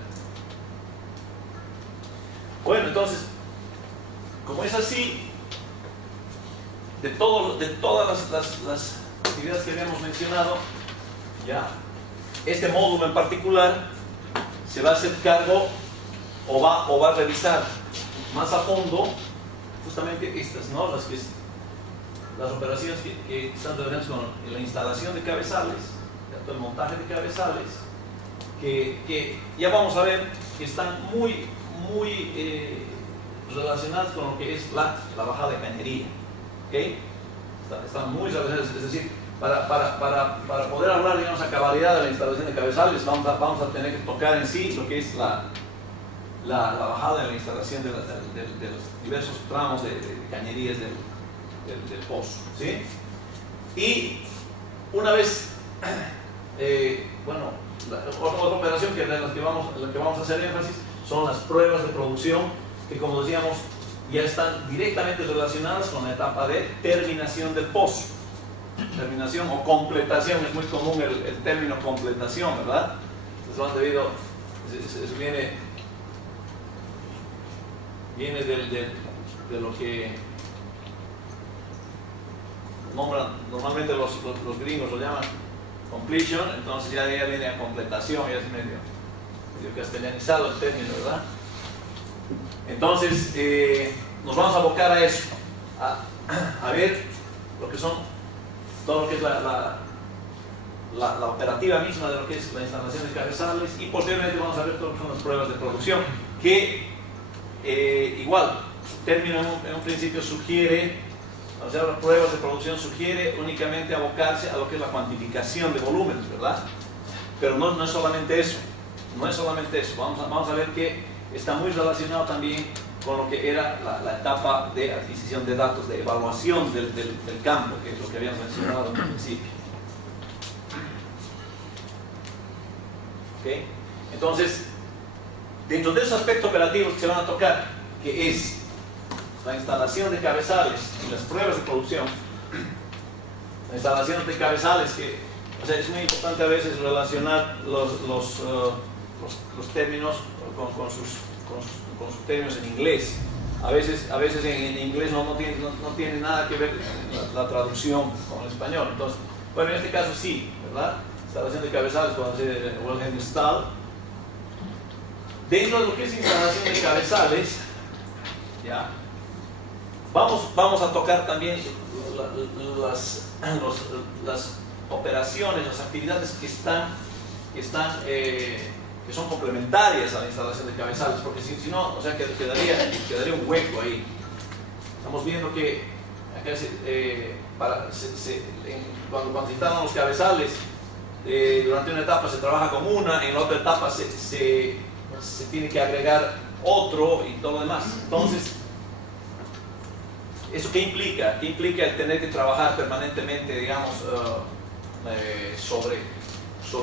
Bueno, entonces, como es así, de todas las actividades que habíamos mencionado, ya, este módulo en particular se va a hacer cargo o va a revisar más a fondo justamente estas, ¿no? Las operaciones que están relacionadas con la instalación de cabezales, el montaje de cabezales, que ya vamos a ver que están muy relacionadas con lo que es la bajada de cañería. ¿Okay? Están muy relacionadas, es decir, para poder hablar, digamos, a cabalidad de la instalación de cabezales, vamos a tener que tocar en sí lo que es la bajada de la instalación de los diversos tramos de cañerías del pozo, ¿sí? Y una vez, bueno, otra operación en la que vamos a hacer énfasis son las pruebas de producción, que, como decíamos, ya están directamente relacionadas con la etapa de terminación del pozo. Terminación o completación, es muy común el término completación, ¿verdad? Entonces lo han debido, eso viene de lo que nombran, normalmente los gringos lo llaman completion, entonces ya viene a completación, ya es medio castellanizado el término, ¿verdad? Entonces, nos vamos a abocar a eso, a ver lo que son, todo lo que es la operativa misma de lo que es la instalación de cabezales, y posteriormente vamos a ver todo lo que son las pruebas de producción, que igual su término en un principio sugiere, o sea, las pruebas de producción sugiere únicamente abocarse a lo que es la cuantificación de volúmenes, ¿verdad? Pero no es solamente eso, no es solamente eso. Vamos a ver que está muy relacionado también con lo que era la etapa de adquisición de datos, de evaluación del campo, que es lo que habíamos mencionado al principio. ¿Okay? Entonces, dentro de esos aspectos operativos que se van a tocar, que es la instalación de cabezales y las pruebas de producción, la instalación de cabezales, que o sea, es muy importante a veces relacionar los términos con sus términos en inglés. A veces en inglés no tiene nada que ver la traducción con el español. Entonces, bueno, en este caso sí, ¿verdad? Instalación de cabezales, cuando se wellhead install. Dentro de lo que es instalación de cabezales, ¿ya? Vamos a tocar también las operaciones, las actividades que son complementarias a la instalación de cabezales, porque si no, o sea, quedaría un hueco ahí. Estamos viendo que acá cuando se instalan los cabezales, durante una etapa se trabaja con una, en la otra etapa se tiene que agregar otro y todo lo demás. Entonces, ¿eso qué implica? ¿Qué implica el tener que trabajar permanentemente, digamos, sobre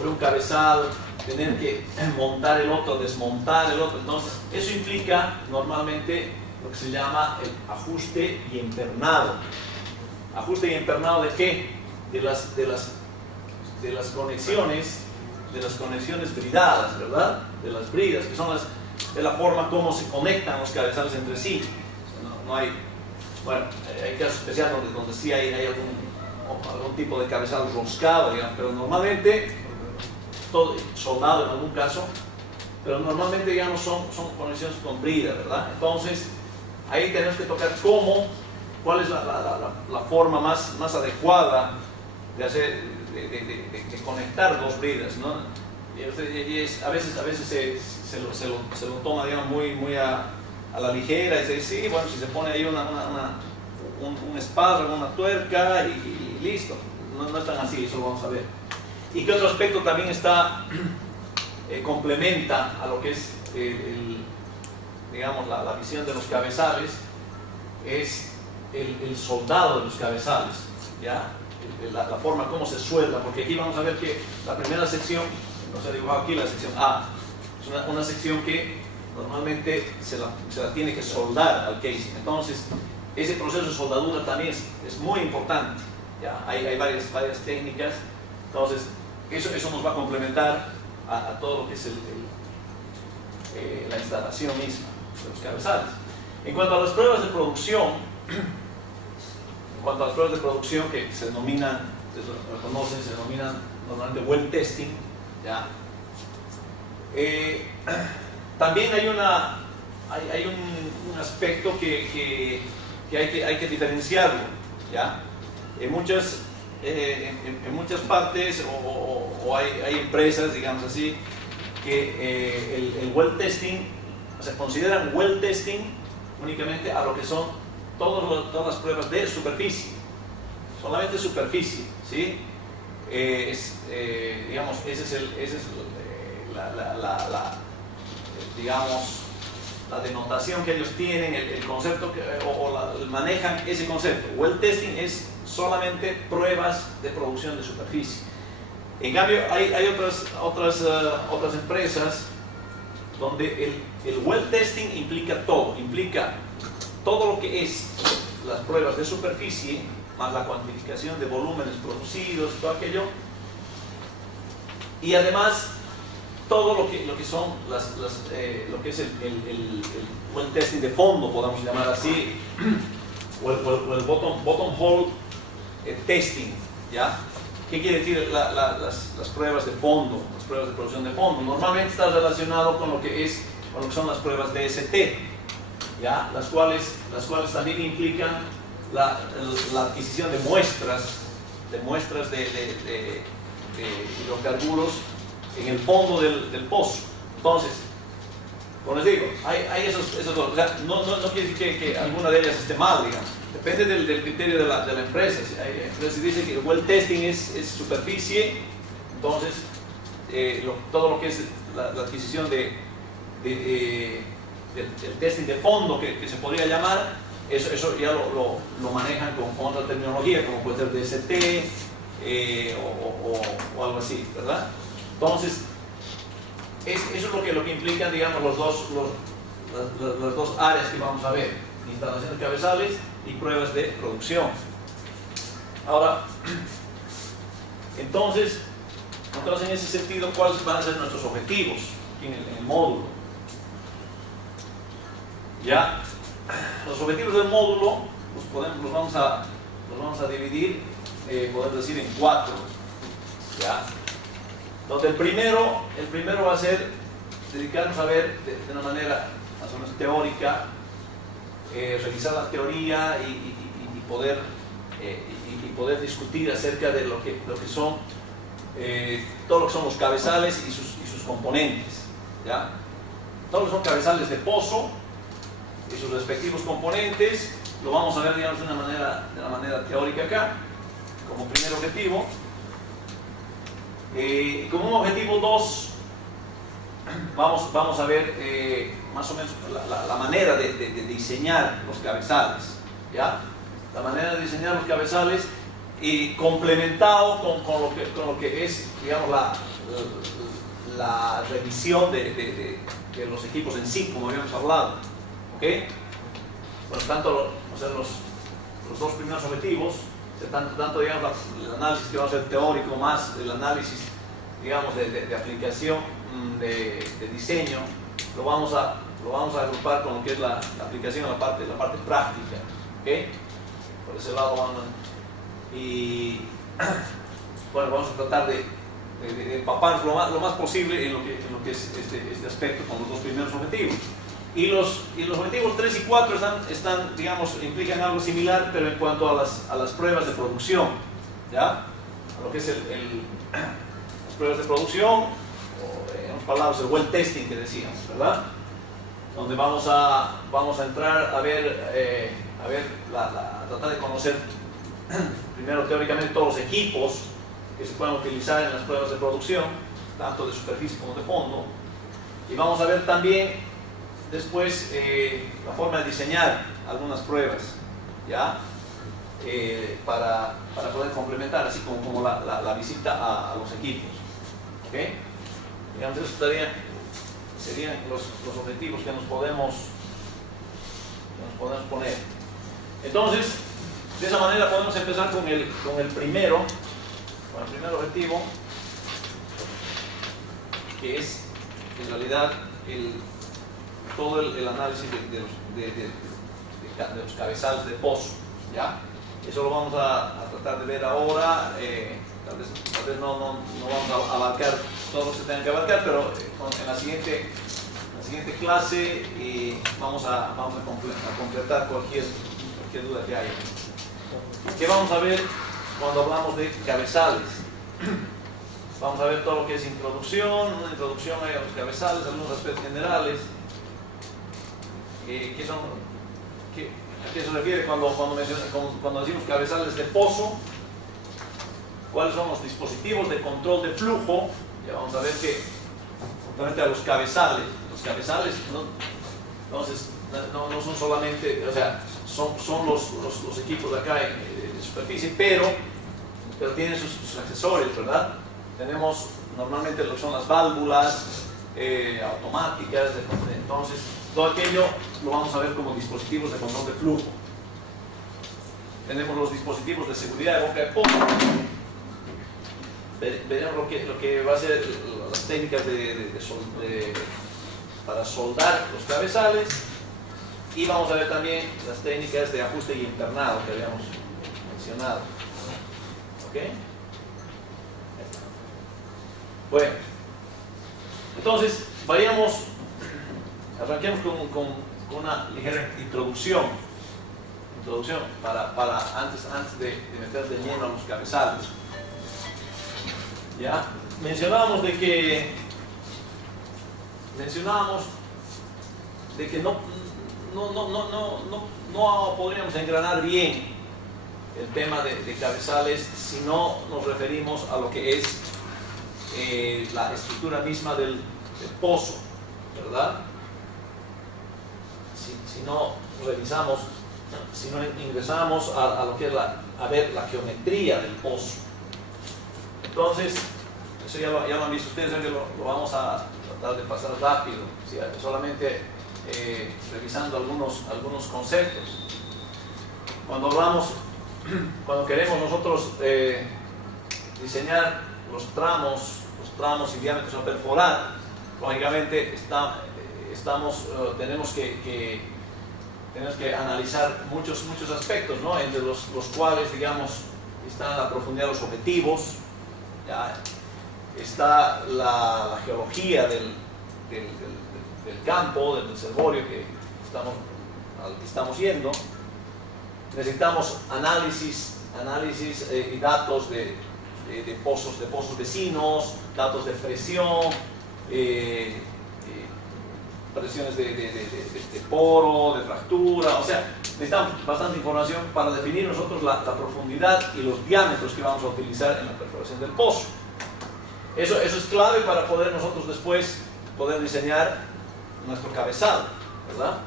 un cabezal, tener que montar el otro, desmontar el otro? Entonces, eso implica normalmente lo que se llama el ajuste y empernado. ¿Ajuste y empernado de qué? De las conexiones bridadas, ¿verdad? De las bridas, que son de la forma como se conectan los cabezales entre sí. No hay, bueno, hay casos especiales donde sí hay algún tipo de cabezal roscado, digamos, pero normalmente, todo soldado en algún caso, pero normalmente, digamos, son conexiones con brida, ¿verdad? Entonces, ahí tenemos que tocar cuál es la forma más adecuada de hacer, de conectar dos bridas, ¿no? A veces se lo toma, digamos, muy a la ligera, y se dice, sí, bueno, si se pone ahí un espárrago, una tuerca y listo. No es tan así, eso lo vamos a ver. Y que otro aspecto también complementa a lo que es digamos, la visión de los cabezales, es el soldado de los cabezales, ¿ya? La forma como se suelda, porque aquí vamos a ver que la primera sección, no se ha dibujado aquí la sección A, es una sección que normalmente se la tiene que soldar al casing. Entonces, ese proceso de soldadura también es muy importante, ¿ya? Hay varias técnicas. Entonces, eso nos va a complementar a todo lo que es la instalación misma de los cabezales. En cuanto a las pruebas de producción, que se denominan, se denominan normalmente well testing, ¿ya? También hay un aspecto que hay que diferenciarlo, ¿ya? En muchas partes o hay empresas, digamos así, que el well testing, o sea, consideran well testing únicamente a lo que son todas las pruebas de superficie, solamente superficie, ¿sí? Digamos, esa es digamos, la denotación que ellos tienen, el concepto manejan ese concepto. Well testing es solamente pruebas de producción de superficie. En cambio, hay otras empresas donde el well testing implica todo lo que es las pruebas de superficie, más la cuantificación de volúmenes producidos, todo aquello, y además todo lo que son lo que es el well testing de fondo, podemos llamar así, o el bottom hole testing, ¿ya? ¿Qué quiere decir las pruebas de fondo, las pruebas de producción de fondo? Normalmente está relacionado con lo que son las pruebas de ST, ¿ya? Las cuales también implican la adquisición de muestras de hidrocarburos en el fondo del pozo. Entonces, Como les digo, hay esos dos. O sea, no quiere decir que alguna de ellas esté mal, digamos. Depende del criterio de la empresa. Si dice que el well testing es superficie, entonces todo lo que es la adquisición del testing de fondo, que se podría llamar, eso ya lo manejan con otra terminología, como puede ser DST o algo así, ¿verdad? Entonces, eso es lo que implican, digamos, las dos áreas que vamos a ver: instalación de cabezales y pruebas de producción. Ahora, entonces en ese sentido, ¿cuáles van a ser nuestros objetivos aquí en el módulo? Ya, los objetivos del módulo los vamos a dividir, podemos decir, en 4. ¿Ya? Entonces el primero va a ser dedicarnos a ver de una manera más o menos teórica, revisar la teoría y poder discutir acerca de lo que son todo lo que son los cabezales y sus componentes. ¿Ya? Todo lo que son cabezales de pozo y sus respectivos componentes lo vamos a ver, digamos, de una manera teórica acá, como primer objetivo. Como un objetivo 2, vamos a ver más o menos la manera de diseñar los cabezales, ¿ya? La manera de diseñar los cabezales y complementado con lo que es, digamos, la revisión de los equipos en sí, como habíamos hablado, ¿ok? Por lo tanto, los dos primeros objetivos, tanto digamos, el análisis que va a ser teórico más el análisis, digamos, de aplicación, de diseño, lo vamos a agrupar con lo que es la aplicación, la parte práctica, ¿ok? Por ese lado vamos y bueno, vamos a tratar de empaparnos lo más posible en lo que es este aspecto con los dos primeros objetivos. Y los objetivos 3 y 4 están, digamos, implican algo similar, pero en cuanto a las pruebas de producción, ¿ya? A lo que es las pruebas de producción, o en otras palabras, el well testing que decíamos, ¿verdad? Donde vamos a entrar a ver, tratar de conocer primero teóricamente todos los equipos que se pueden utilizar en las pruebas de producción, tanto de superficie como de fondo, y vamos a ver también después la forma de diseñar algunas pruebas, ¿ya? Para poder complementar, así como la visita a los equipos, ¿ok? Digamos, esos serían los objetivos que nos podemos poner. Entonces, de esa manera podemos empezar con el primer objetivo, que es en realidad todo el análisis de los cabezales de pozo, ¿ya? Eso lo vamos a tratar de ver ahora. Tal vez no vamos a abarcar todo lo que se tenga que abarcar, pero en la siguiente clase vamos a completar cualquier duda que haya. ¿Qué vamos a ver cuando hablamos de cabezales? Vamos a ver todo lo que es introducción, una introducción a los cabezales, algunos aspectos generales. ¿A qué se refiere cuando decimos cabezales de pozo? ¿Cuáles son los dispositivos de control de flujo? Ya vamos a ver que, justamente a los cabezales entonces, no son solamente, o sea, son los equipos de acá de superficie, pero tienen sus accesorios, ¿verdad? Tenemos normalmente lo que son las válvulas automáticas, entonces todo aquello lo vamos a ver como dispositivos de control de flujo. Tenemos los dispositivos de seguridad de boca de pozo. Veremos lo que va a ser las técnicas para soldar los cabezales, y vamos a ver también las técnicas de ajuste y internado que habíamos mencionado. ¿Ok? Bueno, entonces arranquemos con una ligera introducción para antes de meter de lleno a los cabezales. ¿Ya? Mencionábamos que no podríamos engranar bien el tema de cabezales si no nos referimos a lo que es la estructura misma del pozo, ¿verdad? Si no revisamos, si no ingresamos a lo que es a ver la geometría del pozo. Entonces, eso ya lo han visto ustedes, que lo vamos a tratar de pasar rápido, ¿sí? Solamente revisando algunos conceptos. Cuando queremos nosotros diseñar los tramos y diámetros a perforar, lógicamente tenemos que analizar muchos aspectos, ¿no? Entre los cuales, digamos, está la profundidad de los objetivos, ¿ya? Está la geología del campo, del reservorio al que estamos yendo. Necesitamos análisis y datos de pozos vecinos, datos de presión, presiones de poro, de fractura, o sea, necesitamos bastante información para definir nosotros la profundidad y los diámetros que vamos a utilizar en la perforación del pozo. Eso es clave para poder nosotros después poder diseñar nuestro cabezal, ¿verdad?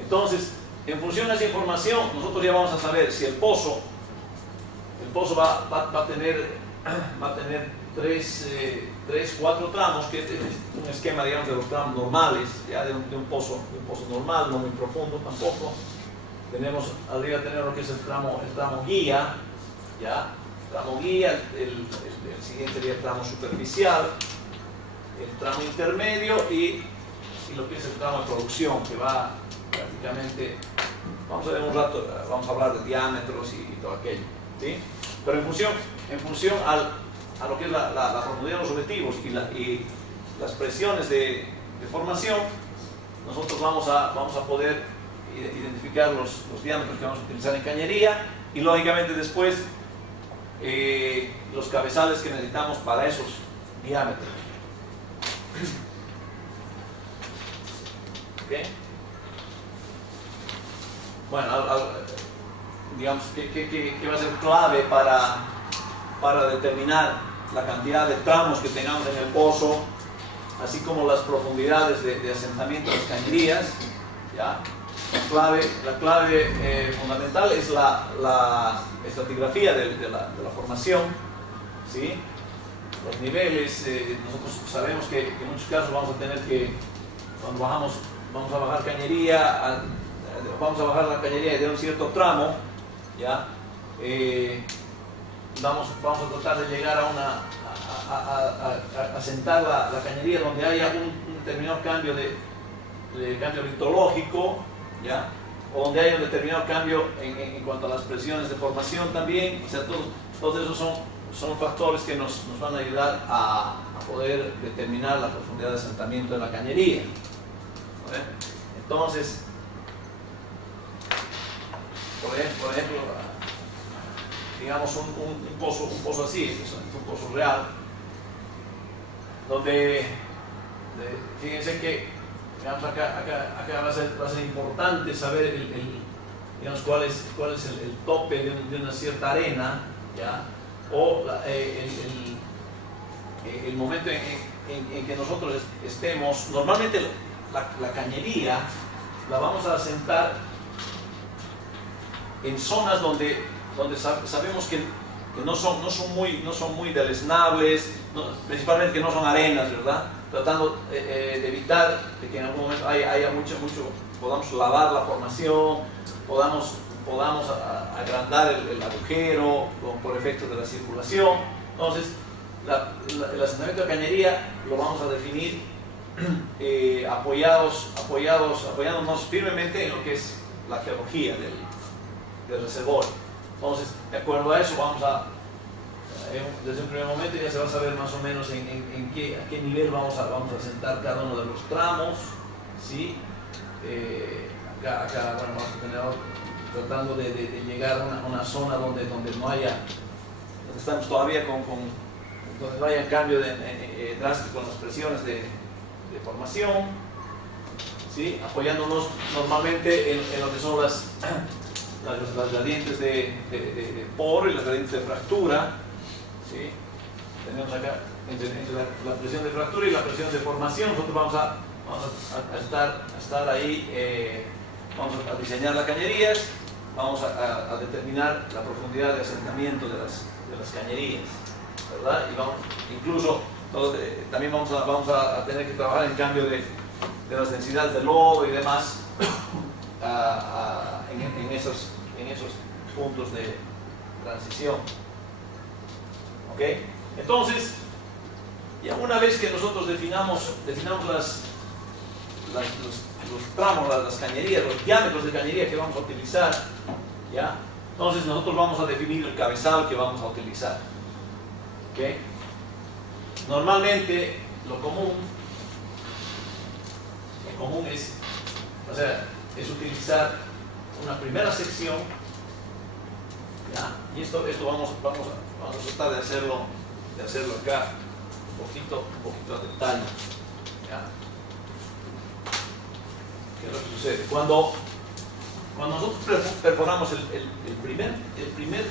Entonces, en función de esa información, nosotros ya vamos a saber si el pozo va a tener 4 tramos, que es un esquema, digamos, de los tramos normales, ya de un pozo normal, no muy profundo tampoco. Arriba tenemos lo que es el tramo guía, ¿ya? Tramo guía, el siguiente sería el tramo superficial, el tramo intermedio y lo que es el tramo de producción, que va prácticamente, vamos a ver un rato, vamos a hablar de diámetros y todo aquello, ¿sí? Pero en función a lo que es la profundidad de los objetivos y las presiones de formación, nosotros vamos a poder identificar los diámetros que vamos a utilizar en cañería y lógicamente después los cabezales que necesitamos para esos diámetros. ¿Okay? Bueno, digamos que va a ser clave para determinar la cantidad de tramos que tengamos en el pozo, así como las profundidades de asentamiento de las cañerías, ¿ya? La clave fundamental es la estratigrafía de la formación, ¿sí? Los niveles, nosotros sabemos que en muchos casos vamos a tener que, cuando vamos a bajar cañería, vamos a bajar la cañería de un cierto tramo, ¿ya? Vamos a tratar de llegar a sentar la cañería donde haya un determinado cambio de cambio litológico, ¿ya? O donde haya un determinado cambio en cuanto a las presiones de formación también. O sea, todos esos son factores que nos van a ayudar a poder determinar la profundidad de asentamiento de la cañería, ¿vale? Entonces, por ejemplo, digamos un pozo así, es un pozo real, donde fíjense que, digamos, acá va a ser importante saber digamos, cuál es el tope de una cierta arena, ¿ya? O el momento en que nosotros estemos. Normalmente la cañería la vamos a asentar en zonas donde sabemos que no son muy deleznables, principalmente que no son arenas, ¿verdad? Tratando de evitar de que en algún momento haya mucho, podamos lavar la formación, podamos agrandar el agujero por efectos de la circulación. Entonces, el asentamiento de cañería lo vamos a definir apoyándonos firmemente en lo que es la geología del reservorio. Entonces, de acuerdo a eso, desde un primer momento ya se va a saber más o menos a qué nivel vamos a asentar cada uno de los tramos, ¿sí? Acá bueno, vamos a tener tratando de llegar a una zona donde no haya, donde estamos todavía donde no haya cambio drástico en las presiones de formación, ¿sí? Apoyándonos normalmente en lo que son las gradientes de poro y las gradientes de fractura, ¿sí? Tenemos acá entre la presión de fractura y la presión de formación. Nosotros vamos a estar ahí, vamos a diseñar las cañerías, vamos a determinar la profundidad de asentamiento de las cañerías, ¿verdad? Y incluso también vamos a tener que trabajar en cambio de las densidades de lodo y demás en esos puntos de transición. ¿Ok? Entonces, ya una vez que nosotros definamos los tramos, las cañerías, los diámetros de cañería que vamos a utilizar, ¿ya? Entonces nosotros vamos a definir el cabezal que vamos a utilizar. ¿Ok? Normalmente lo común es utilizar una primera sección, ¿ya? Y esto vamos a tratar de hacerlo acá un poquito a detalle, ¿ya? ¿Qué es lo que sucede? Cuando nosotros perforamos el primer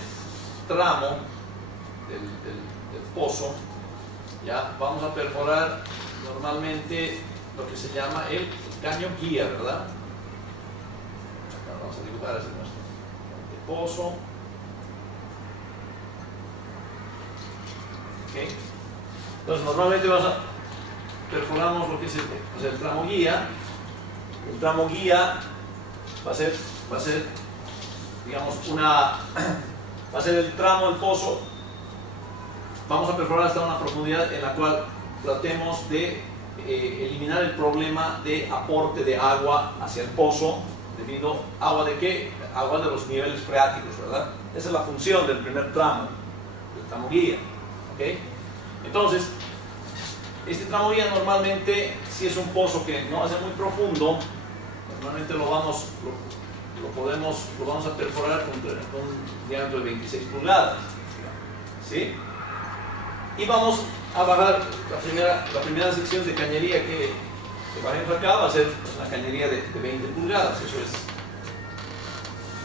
tramo del pozo, ya vamos a perforar normalmente lo que se llama el caño guía, ¿verdad? Acá vamos a dibujar así nuestro pozo. ¿Okay? Entonces normalmente perforamos lo que es el tramo guía. El tramo guía va a ser digamos va a ser el tramo del pozo. Vamos a perforar hasta una profundidad en la cual tratemos de eliminar el problema de aporte de agua hacia el pozo, debido agua de qué? Agua de los niveles freáticos, ¿verdad? Esa es la función del primer tramo, del tramo guía. ¿Okay? Entonces, este tramo guía normalmente, si es un pozo que no va a ser muy profundo, normalmente lo vamos a perforar con un diámetro de 26 pulgadas, ¿sí? Y vamos a bajar la primera sección de cañería que bajemos acá, va a ser la cañería de 20 pulgadas, eso es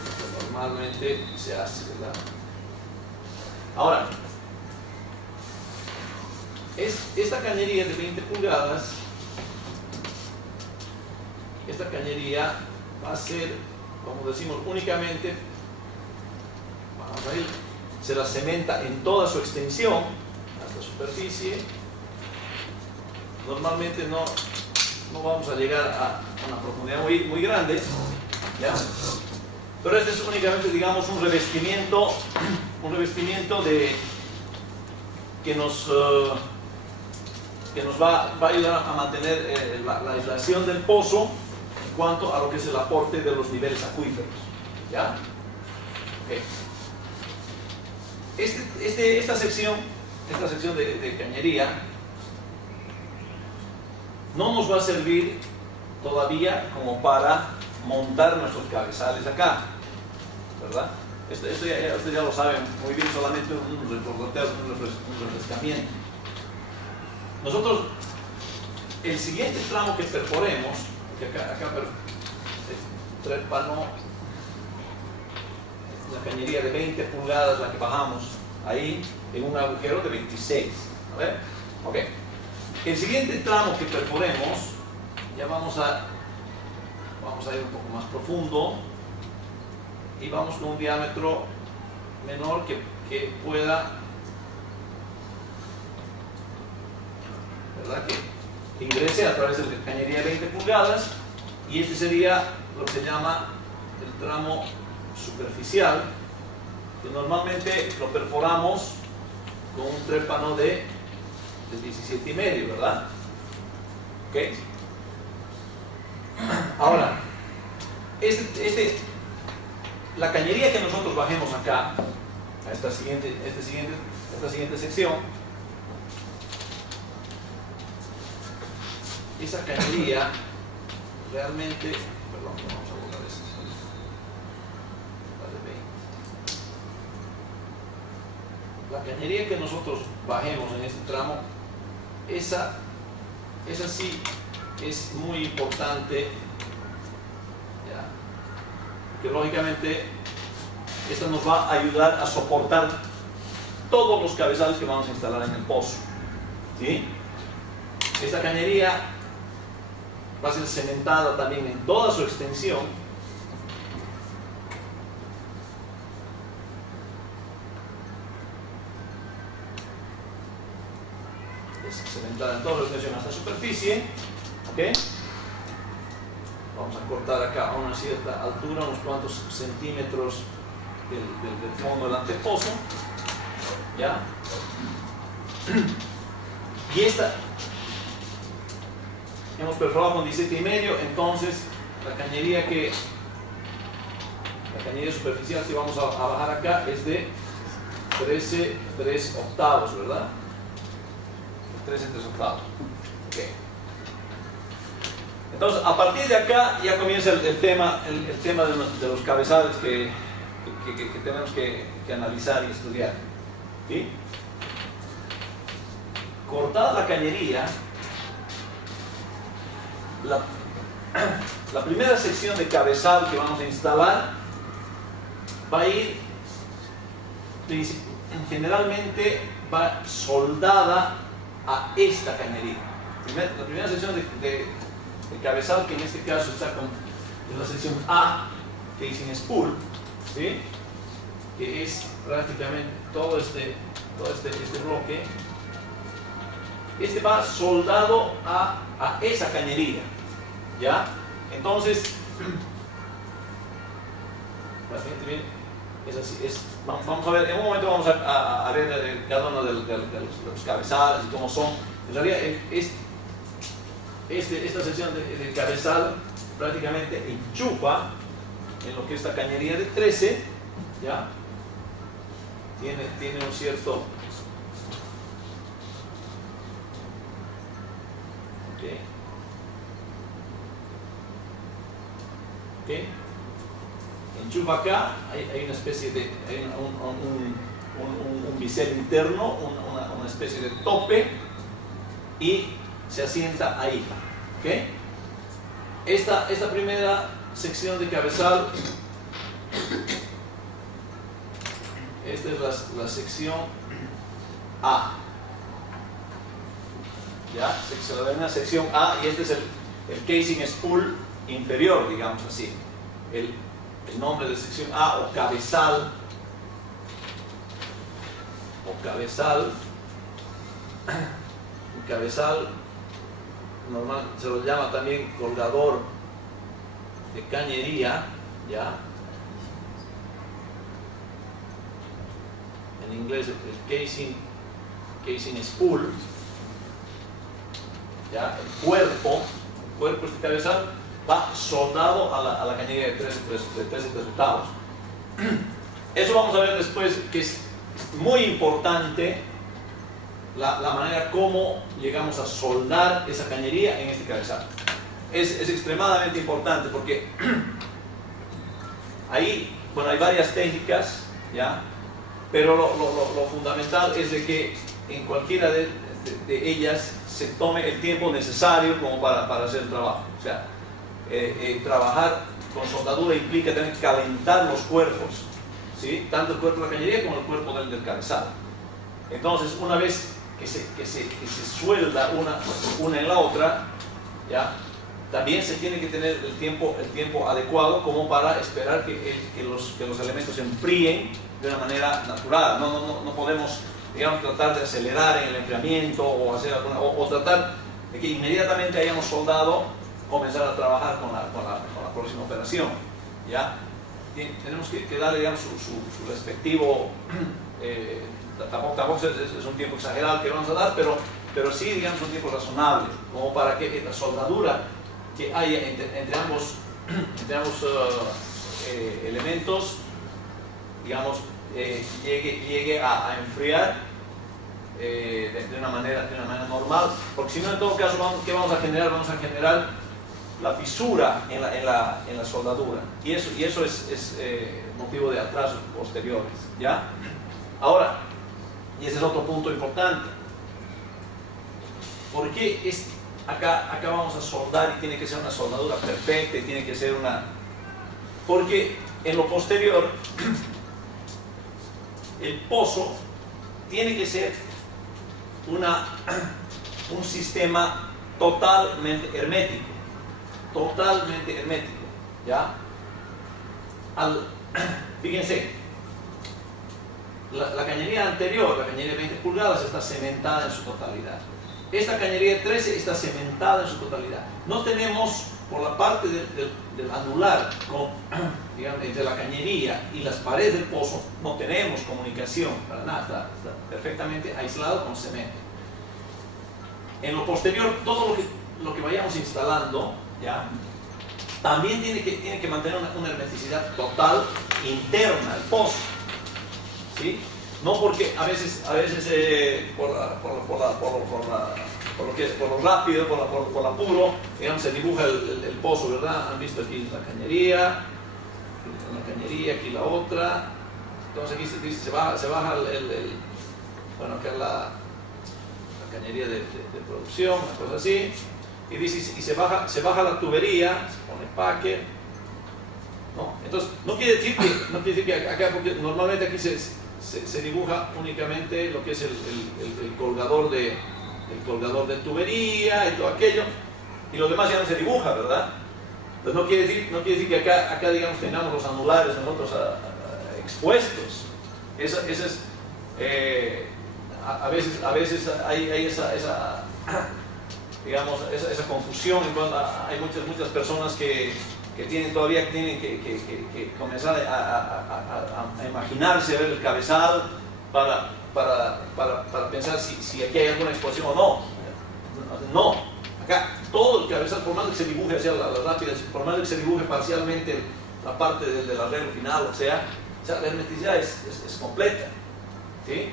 lo que normalmente se hace, ¿verdad? Ahora, esta cañería de 20 pulgadas, esta cañería va a ser, como decimos, únicamente, se la cementa en toda su extensión hasta superficie. Normalmente no vamos a llegar a una profundidad muy grande, ¿ya? Pero este es únicamente, digamos, un revestimiento que nos va a ayudar a mantener la aislación del pozo en cuanto a lo que es el aporte de los niveles acuíferos, ¿ya? Okay. Esta sección de cañería no nos va a servir todavía como para montar nuestros cabezales acá, ¿verdad? Esto ya lo saben muy bien, solamente un recordatorio, un refrescamiento. Nosotros, el siguiente tramo que perforemos, que acá trépano, la cañería de 20 pulgadas, la que bajamos ahí, en un agujero de 26. A ver, ok. El siguiente tramo que perforemos, ya vamos a ir un poco más profundo y vamos con un diámetro menor que pueda, ¿verdad? Que ingrese a través de la cañería de 20 pulgadas, y este sería lo que se llama el tramo superficial, que normalmente lo perforamos con un trépano de 17,5, ¿verdad? ¿Ok? Ahora, la cañería que nosotros bajemos acá, a esta siguiente sección, esa cañería realmente, perdón, vamos a borrar esto, la cañería que nosotros bajemos en este tramo, esa sí es muy importante que lógicamente esta nos va a ayudar a soportar todos los cabezales que vamos a instalar en el pozo, ¿sí? Esta cañería va a ser cementada también en toda su extensión. Es cementada en toda su extensión hasta la superficie, ¿ok? Vamos a cortar acá a una cierta altura, unos cuantos centímetros del fondo del antepozo, ¿ya? Y esta hemos perforado con 17,5, entonces la cañería superficial que vamos a bajar acá es de 13 3 octavos, ¿verdad? 13 3 octavos. Okay. Entonces, a partir de acá ya comienza el tema de los cabezales que tenemos que analizar y estudiar, ¿sí? Cortada la cañería, la primera sección de cabezal que vamos a instalar va a ir, generalmente va soldada a esta cañería. La primera sección de cabezal, que en este caso está con la sección A, casing spool, ¿sí? Que es prácticamente todo este bloque. Este va soldado a esa cañería, ¿ya? Entonces, bastante bien, es así. Vamos a ver, en un momento vamos a ver cada uno de los cabezales y cómo son. En realidad, esta sección de cabezal prácticamente enchufa en lo que es esta cañería de 13, ¿ya? Tiene un cierto... Okay. Enchufa acá, hay una especie de un bisel interno, una especie de tope, y se asienta ahí, ¿okay? Esta primera sección de cabezal, esta es la sección A, ¿ya? La sección A, y este es el casing spool inferior, digamos así. El nombre de sección A, o cabezal, normal se lo llama también colgador de cañería, ¿ya? En inglés el casing spool, ¿ya? El cuerpo de este cabezal va soldado a la cañería de 13 3 octavos. Eso vamos a ver después, que es muy importante la manera como llegamos a soldar esa cañería en este cabezal. Es extremadamente importante porque ahí, bueno, hay varias técnicas, ¿ya? Pero lo fundamental es de que en cualquiera de ellas se tome el tiempo necesario como para hacer el trabajo. O sea, trabajar con soldadura implica tener que calentar los cuerpos, ¿sí? Tanto el cuerpo de la cañería como el cuerpo del cabezal. Entonces, una vez que se suelda una en la otra, ¿ya? También se tiene que tener el tiempo adecuado como para esperar que los elementos se enfríen de una manera natural. No podemos, digamos, tratar de acelerar en el enfriamiento o tratar de que inmediatamente hayamos soldado comenzar a trabajar con la próxima operación, ¿ya? Tenemos que darle, digamos, su respectivo, tampoco es un tiempo exagerado que vamos a dar, pero sí, digamos, un tiempo razonable, como para que la soldadura que haya entre ambos elementos, digamos, llegue a enfriar de una manera normal, porque si no, en todo caso, ¿qué vamos a generar? Vamos a generar la fisura en la soldadura, y eso es motivo de atrasos posteriores, ¿ya? Ahora, y ese es otro punto importante, ¿por qué acá vamos a soldar y tiene que ser una soldadura perfecta y tiene que ser porque en lo posterior, el pozo tiene que ser un sistema totalmente hermético, ¿ya? Fíjense, la cañería anterior, la cañería de 20 pulgadas, está cementada en su totalidad. Esta cañería de 13 está cementada en su totalidad. No tenemos, por la parte del anular, digamos, entre la cañería y las paredes del pozo, no tenemos comunicación para nada, está perfectamente aislado con cemento. En lo posterior, todo lo que vayamos instalando, ¿ya? También tiene que mantener una hermeticidad total interna al pozo, ¿sí? No porque a veces por lo rápido, por lo apuro, digamos, se dibuja el pozo, ¿verdad? Han visto aquí la cañería, aquí la otra. Entonces aquí se baja bueno, acá la cañería de producción, una cosa así. Y dice, y se baja la tubería, se pone packer, ¿no? Entonces, no quiere decir que acá, porque normalmente aquí se dibuja únicamente lo que es el colgador de tubería y todo aquello, y lo demás ya no se dibuja, ¿verdad? Entonces no quiere decir que acá digamos, tengamos los anulares nosotros expuestos. Esa es, a veces hay esa confusión, en cuanto hay muchas personas que todavía tienen que comenzar a imaginarse, a ver el cabezal para pensar si aquí hay alguna exposición o no. No, acá todo el cabezal, por más que se dibuje hacia las rápidas, por más que se dibuje parcialmente la parte del arreglo final, o sea la hermeticidad es completa, ¿sí?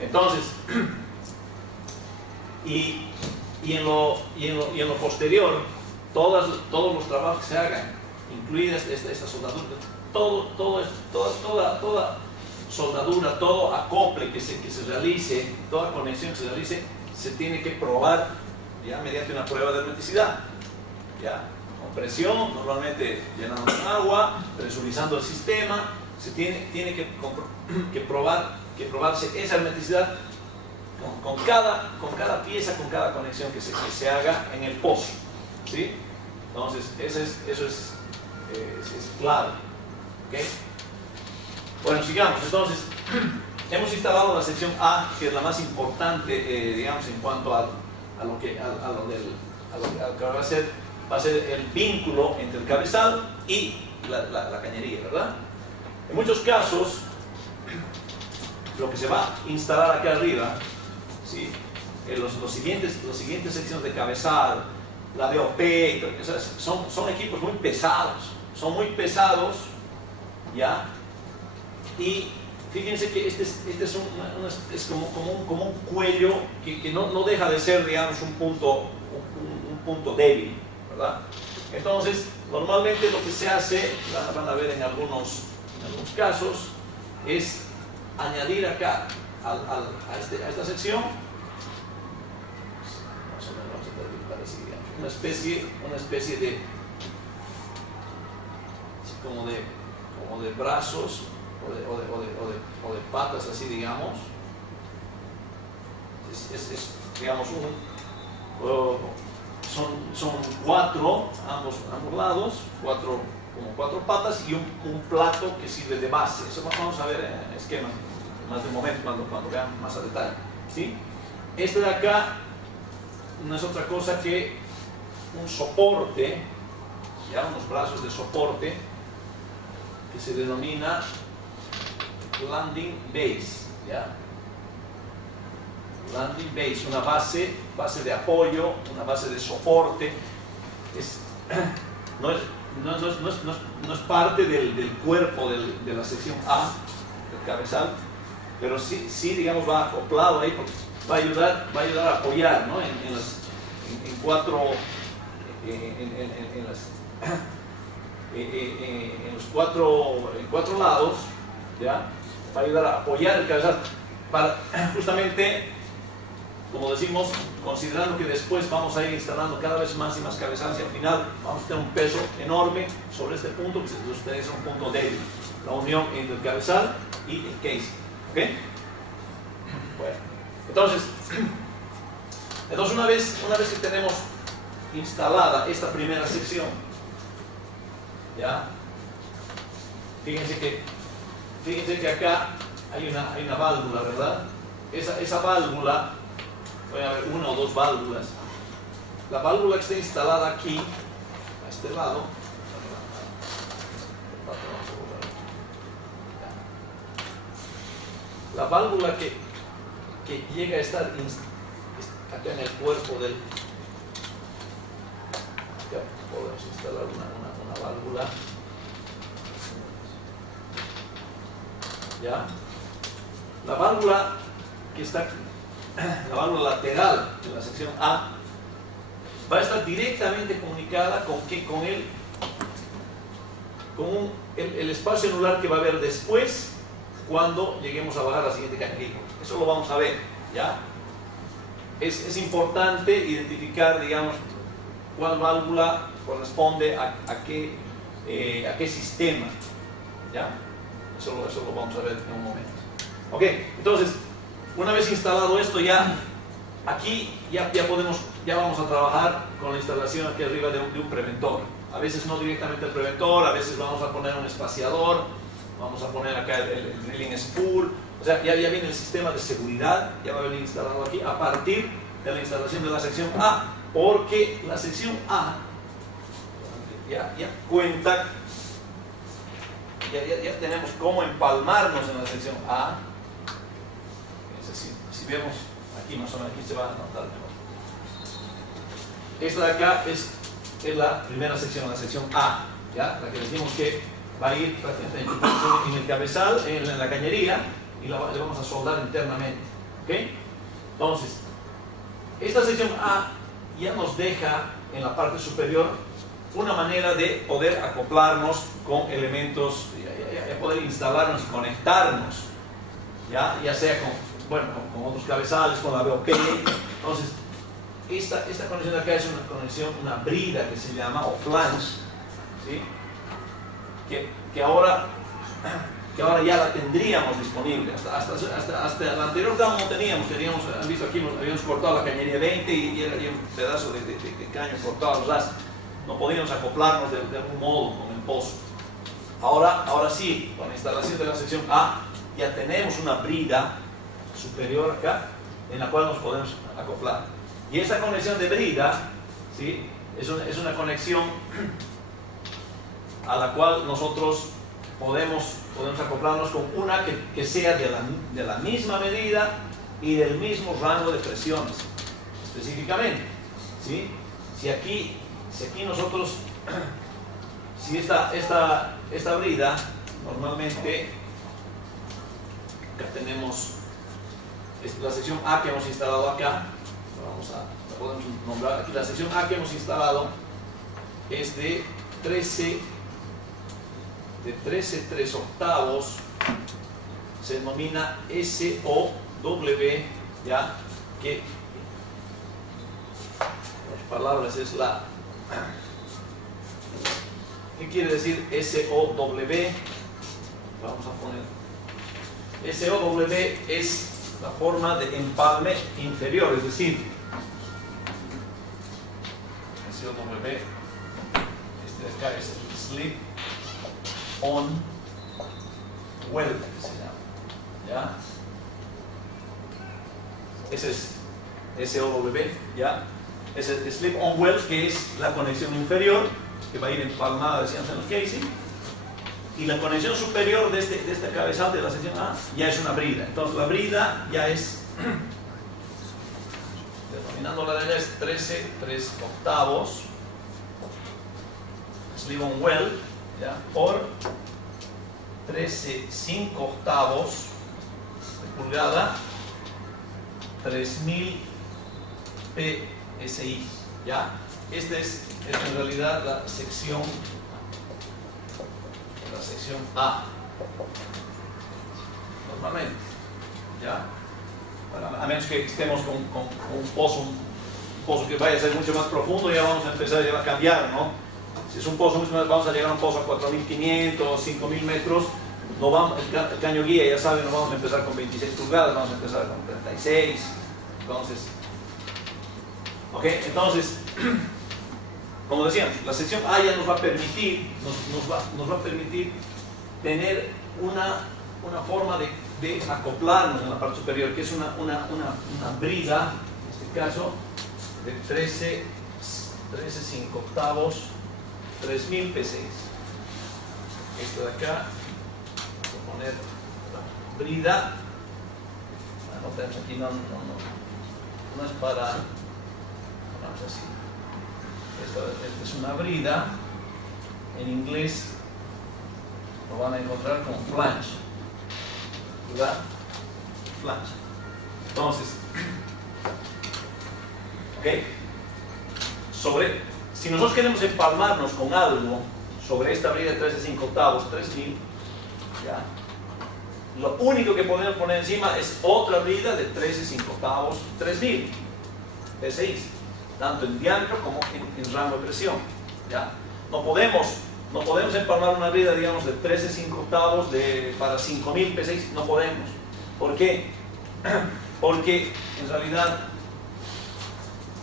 Entonces, y en lo posterior, todos los trabajos que se hagan, incluida esta soldadura, toda soldadura, todo acople que se realice, toda conexión que se realice, se tiene que probar ya mediante una prueba de hermeticidad, ya con presión, normalmente llenando con agua, presurizando el sistema, se tiene que probarse esa hermeticidad con cada pieza, con cada conexión que se haga en el pozo, ¿sí? Entonces, eso es clave, ¿ok? Bueno, sigamos. Entonces, hemos instalado la sección A, que es la más importante, digamos, en cuanto a lo que va a ser el vínculo entre el cabezal y la cañería, ¿verdad? En muchos casos, lo que se va a instalar acá arriba, ¿sí? Los siguientes secciones de cabezal, la DOP, son equipos muy pesados, ¿ya? Y fíjense que este es como un cuello que no deja de ser, digamos, un punto débil, ¿verdad? Entonces, normalmente lo que se hace, van a ver en algunos casos, es añadir acá a esta sección una especie de como de brazos o de patas, así digamos. Digamos son cuatro ambos lados, como cuatro patas y un plato que sirve de base. Eso vamos a ver en esquema más de momento cuando vean más a detalle, ¿sí? Este de acá no es otra cosa que un soporte, ya unos brazos de soporte que se denomina landing base, ¿ya? Landing base, una base de apoyo, una base de soporte. No es parte del cuerpo de la sección A, del cabezal, pero sí digamos va acoplado ahí, porque va a ayudar a apoyar, ¿no? en los cuatro lados, ¿ya? Va a ayudar a apoyar el cabezal para justamente como decimos, considerando que después vamos a ir instalando cada vez más y más cabezales y al final vamos a tener un peso enorme sobre este punto, que ustedes es un punto débil, la unión entre el cabezal y el casing. ¿Ok? Bueno, entonces una vez que tenemos instalada esta primera sección, ¿ya? Fíjense que acá hay una válvula, ¿verdad? Esa válvula, puede haber una o dos válvulas. La válvula que está instalada aquí, a este lado, la válvula que llega a estar acá en el cuerpo del... Ya podemos instalar una válvula. ¿Ya? La válvula que está, la válvula lateral de la sección A, va a estar directamente comunicada con el espacio anular que va a haber después cuando lleguemos a bajar la siguiente cañería. Eso lo vamos a ver, ¿ya? Es importante identificar, digamos, cuál válvula corresponde a qué sistema, ¿ya? Eso lo vamos a ver en un momento. Ok, entonces, una vez instalado esto, aquí vamos a trabajar con la instalación aquí arriba de un preventor. A veces no directamente el preventor, a veces vamos a poner un espaciador, vamos a poner acá el drilling spool. O sea, ya viene el sistema de seguridad, ya va a venir instalado aquí a partir de la instalación de la sección A, porque la sección A ya cuenta, ya tenemos cómo empalmarnos en la sección A. Es decir, si vemos aquí más o menos, aquí se va a notar mejor. Esta de acá es la primera sección, la sección A, ¿ya? La que decimos que va a ir prácticamente en el cabezal, en la cañería, y le vamos a soldar internamente. ¿Ok? Entonces, esta sección A ya nos deja en la parte superior una manera de poder acoplarnos con elementos, poder instalarnos y conectarnos, ya sea con otros cabezales, con la BOP. Entonces, esta conexión de acá es una conexión, una brida que se llama, o flange, ¿sí? que ahora ya la tendríamos disponible. Hasta la anterior no teníamos, han visto aquí, habíamos cortado la cañería 20 y era un pedazo de caño cortado al ras. No podíamos acoplarnos de algún modo con el pozo. Ahora sí, con la instalación de la sección A, ya tenemos una brida superior acá, en la cual nos podemos acoplar. Y esa conexión de brida, ¿sí? es una conexión a la cual nosotros podemos acoplarnos con una que sea de la misma medida y del mismo rango de presiones, específicamente, ¿sí? Si aquí nosotros, si esta brida, normalmente, acá tenemos la sección A que hemos instalado acá, la podemos nombrar aquí, la sección A que hemos instalado es de 13 3/8, se denomina SOW, ya que las palabras es la... ¿Qué quiere decir SOW? Vamos a poner SOW, es la forma de empalme inferior, es decir, SOW, este de acá es el slip on weld, que se llama, ¿ya? Ese es SOW, ¿ya? Es el slip on weld, que es la conexión inferior, que va a ir empalmada, decíamos, en los casing, y la conexión superior de este cabezal de la sección A ya es una brida. Entonces la brida ya es, denominándola ya es 13 3/8 slip on weld, ¿ya? Por 13 5/8 de pulgada, 3000 PSI, ¿ya? Esta es en realidad la sección A, normalmente, ¿ya? A menos que estemos con un pozo que vaya a ser mucho más profundo, ya vamos a empezar a cambiar, ¿no? Si es un pozo mucho más, vamos a llegar a un pozo a 4.500, 5.000 metros, no vamos, el caño guía, ya saben, no vamos a empezar con 26 pulgadas, vamos a empezar con 36. Entonces, como decíamos, la sección A ya nos va a permitir, nos va a permitir tener una forma de acoplarnos en la parte superior, que es una brida, en este caso, de 13/5, 3.000 p6. Esto de acá, voy a poner la brida, aquí no es para, vamos así, esta es una brida, en inglés lo van a encontrar como flange, ¿verdad? Flange. Entonces, si nosotros queremos empalmarnos con algo sobre esta brida de 13/5, 3.000, ¿ya? Lo único que podemos poner encima es otra brida de 13/5, 3.000 p6, tanto en diámetro como en rango de presión, ¿ya? No podemos empalmar una brida, digamos, de 13/5 para 5.000 p6, no podemos. ¿Por qué? Porque en realidad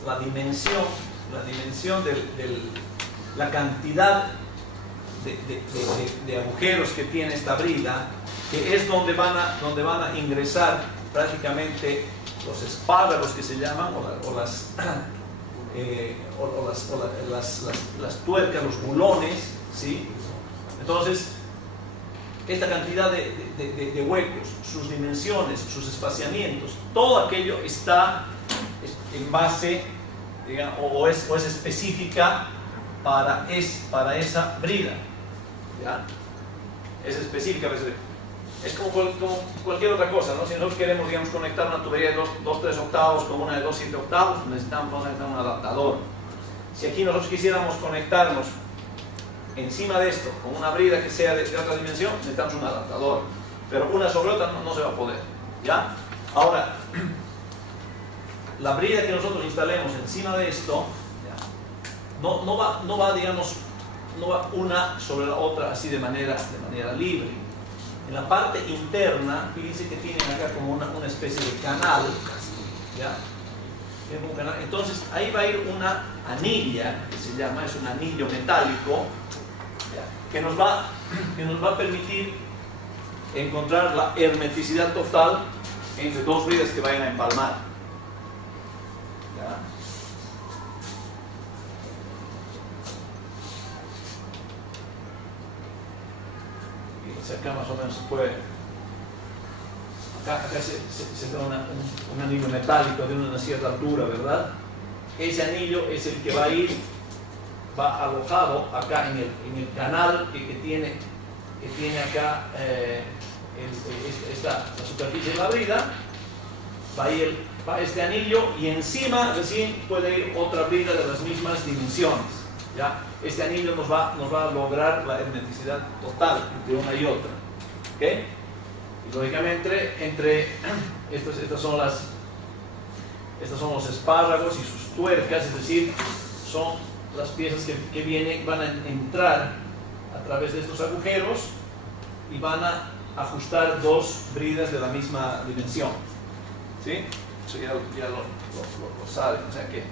la dimensión la cantidad de agujeros que tiene esta brida, que es donde van a ingresar prácticamente los espárragos que se llaman, o las tuercas, los bulones, ¿sí? Entonces, esta cantidad de huecos, sus dimensiones, sus espaciamientos, todo aquello está en base, digamos, o es específica para esa brida, ¿ya? Es específica, es como cualquier otra cosa, ¿no? Si nosotros queremos, digamos, conectar una tubería de 2/3 octavos con una de 2/7 octavos, necesitamos conectar un adaptador. Si aquí nosotros quisiéramos conectarnos encima de esto con una brida que sea de otra dimensión, necesitamos un adaptador, pero una sobre otra no se va a poder, ¿ya? Ahora, la brida que nosotros instalemos encima de esto, ¿ya? No va, digamos, no va una sobre la otra así de manera libre. En la parte interna, fíjense que tienen acá como una especie de canal, ¿ya? Entonces ahí va a ir una anilla, que se llama, es un anillo metálico, ¿ya? que nos va a permitir encontrar la hermeticidad total entre dos bridas que vayan a empalmar, ¿ya? Acá más o menos se puede, acá se da un anillo metálico de una cierta altura, ¿verdad? Ese anillo es el que va alojado acá en el canal que tiene acá la superficie de la brida. Va este anillo, y encima recién puede ir otra brida de las mismas dimensiones, ¿ya? Este anillo nos va a lograr la hermeticidad total entre una y otra, ¿ok? Y lógicamente estos son los espárragos y sus tuercas, es decir, son las piezas que van a entrar a través de estos agujeros y van a ajustar dos bridas de la misma dimensión, ¿sí? Eso ya lo saben, o sea que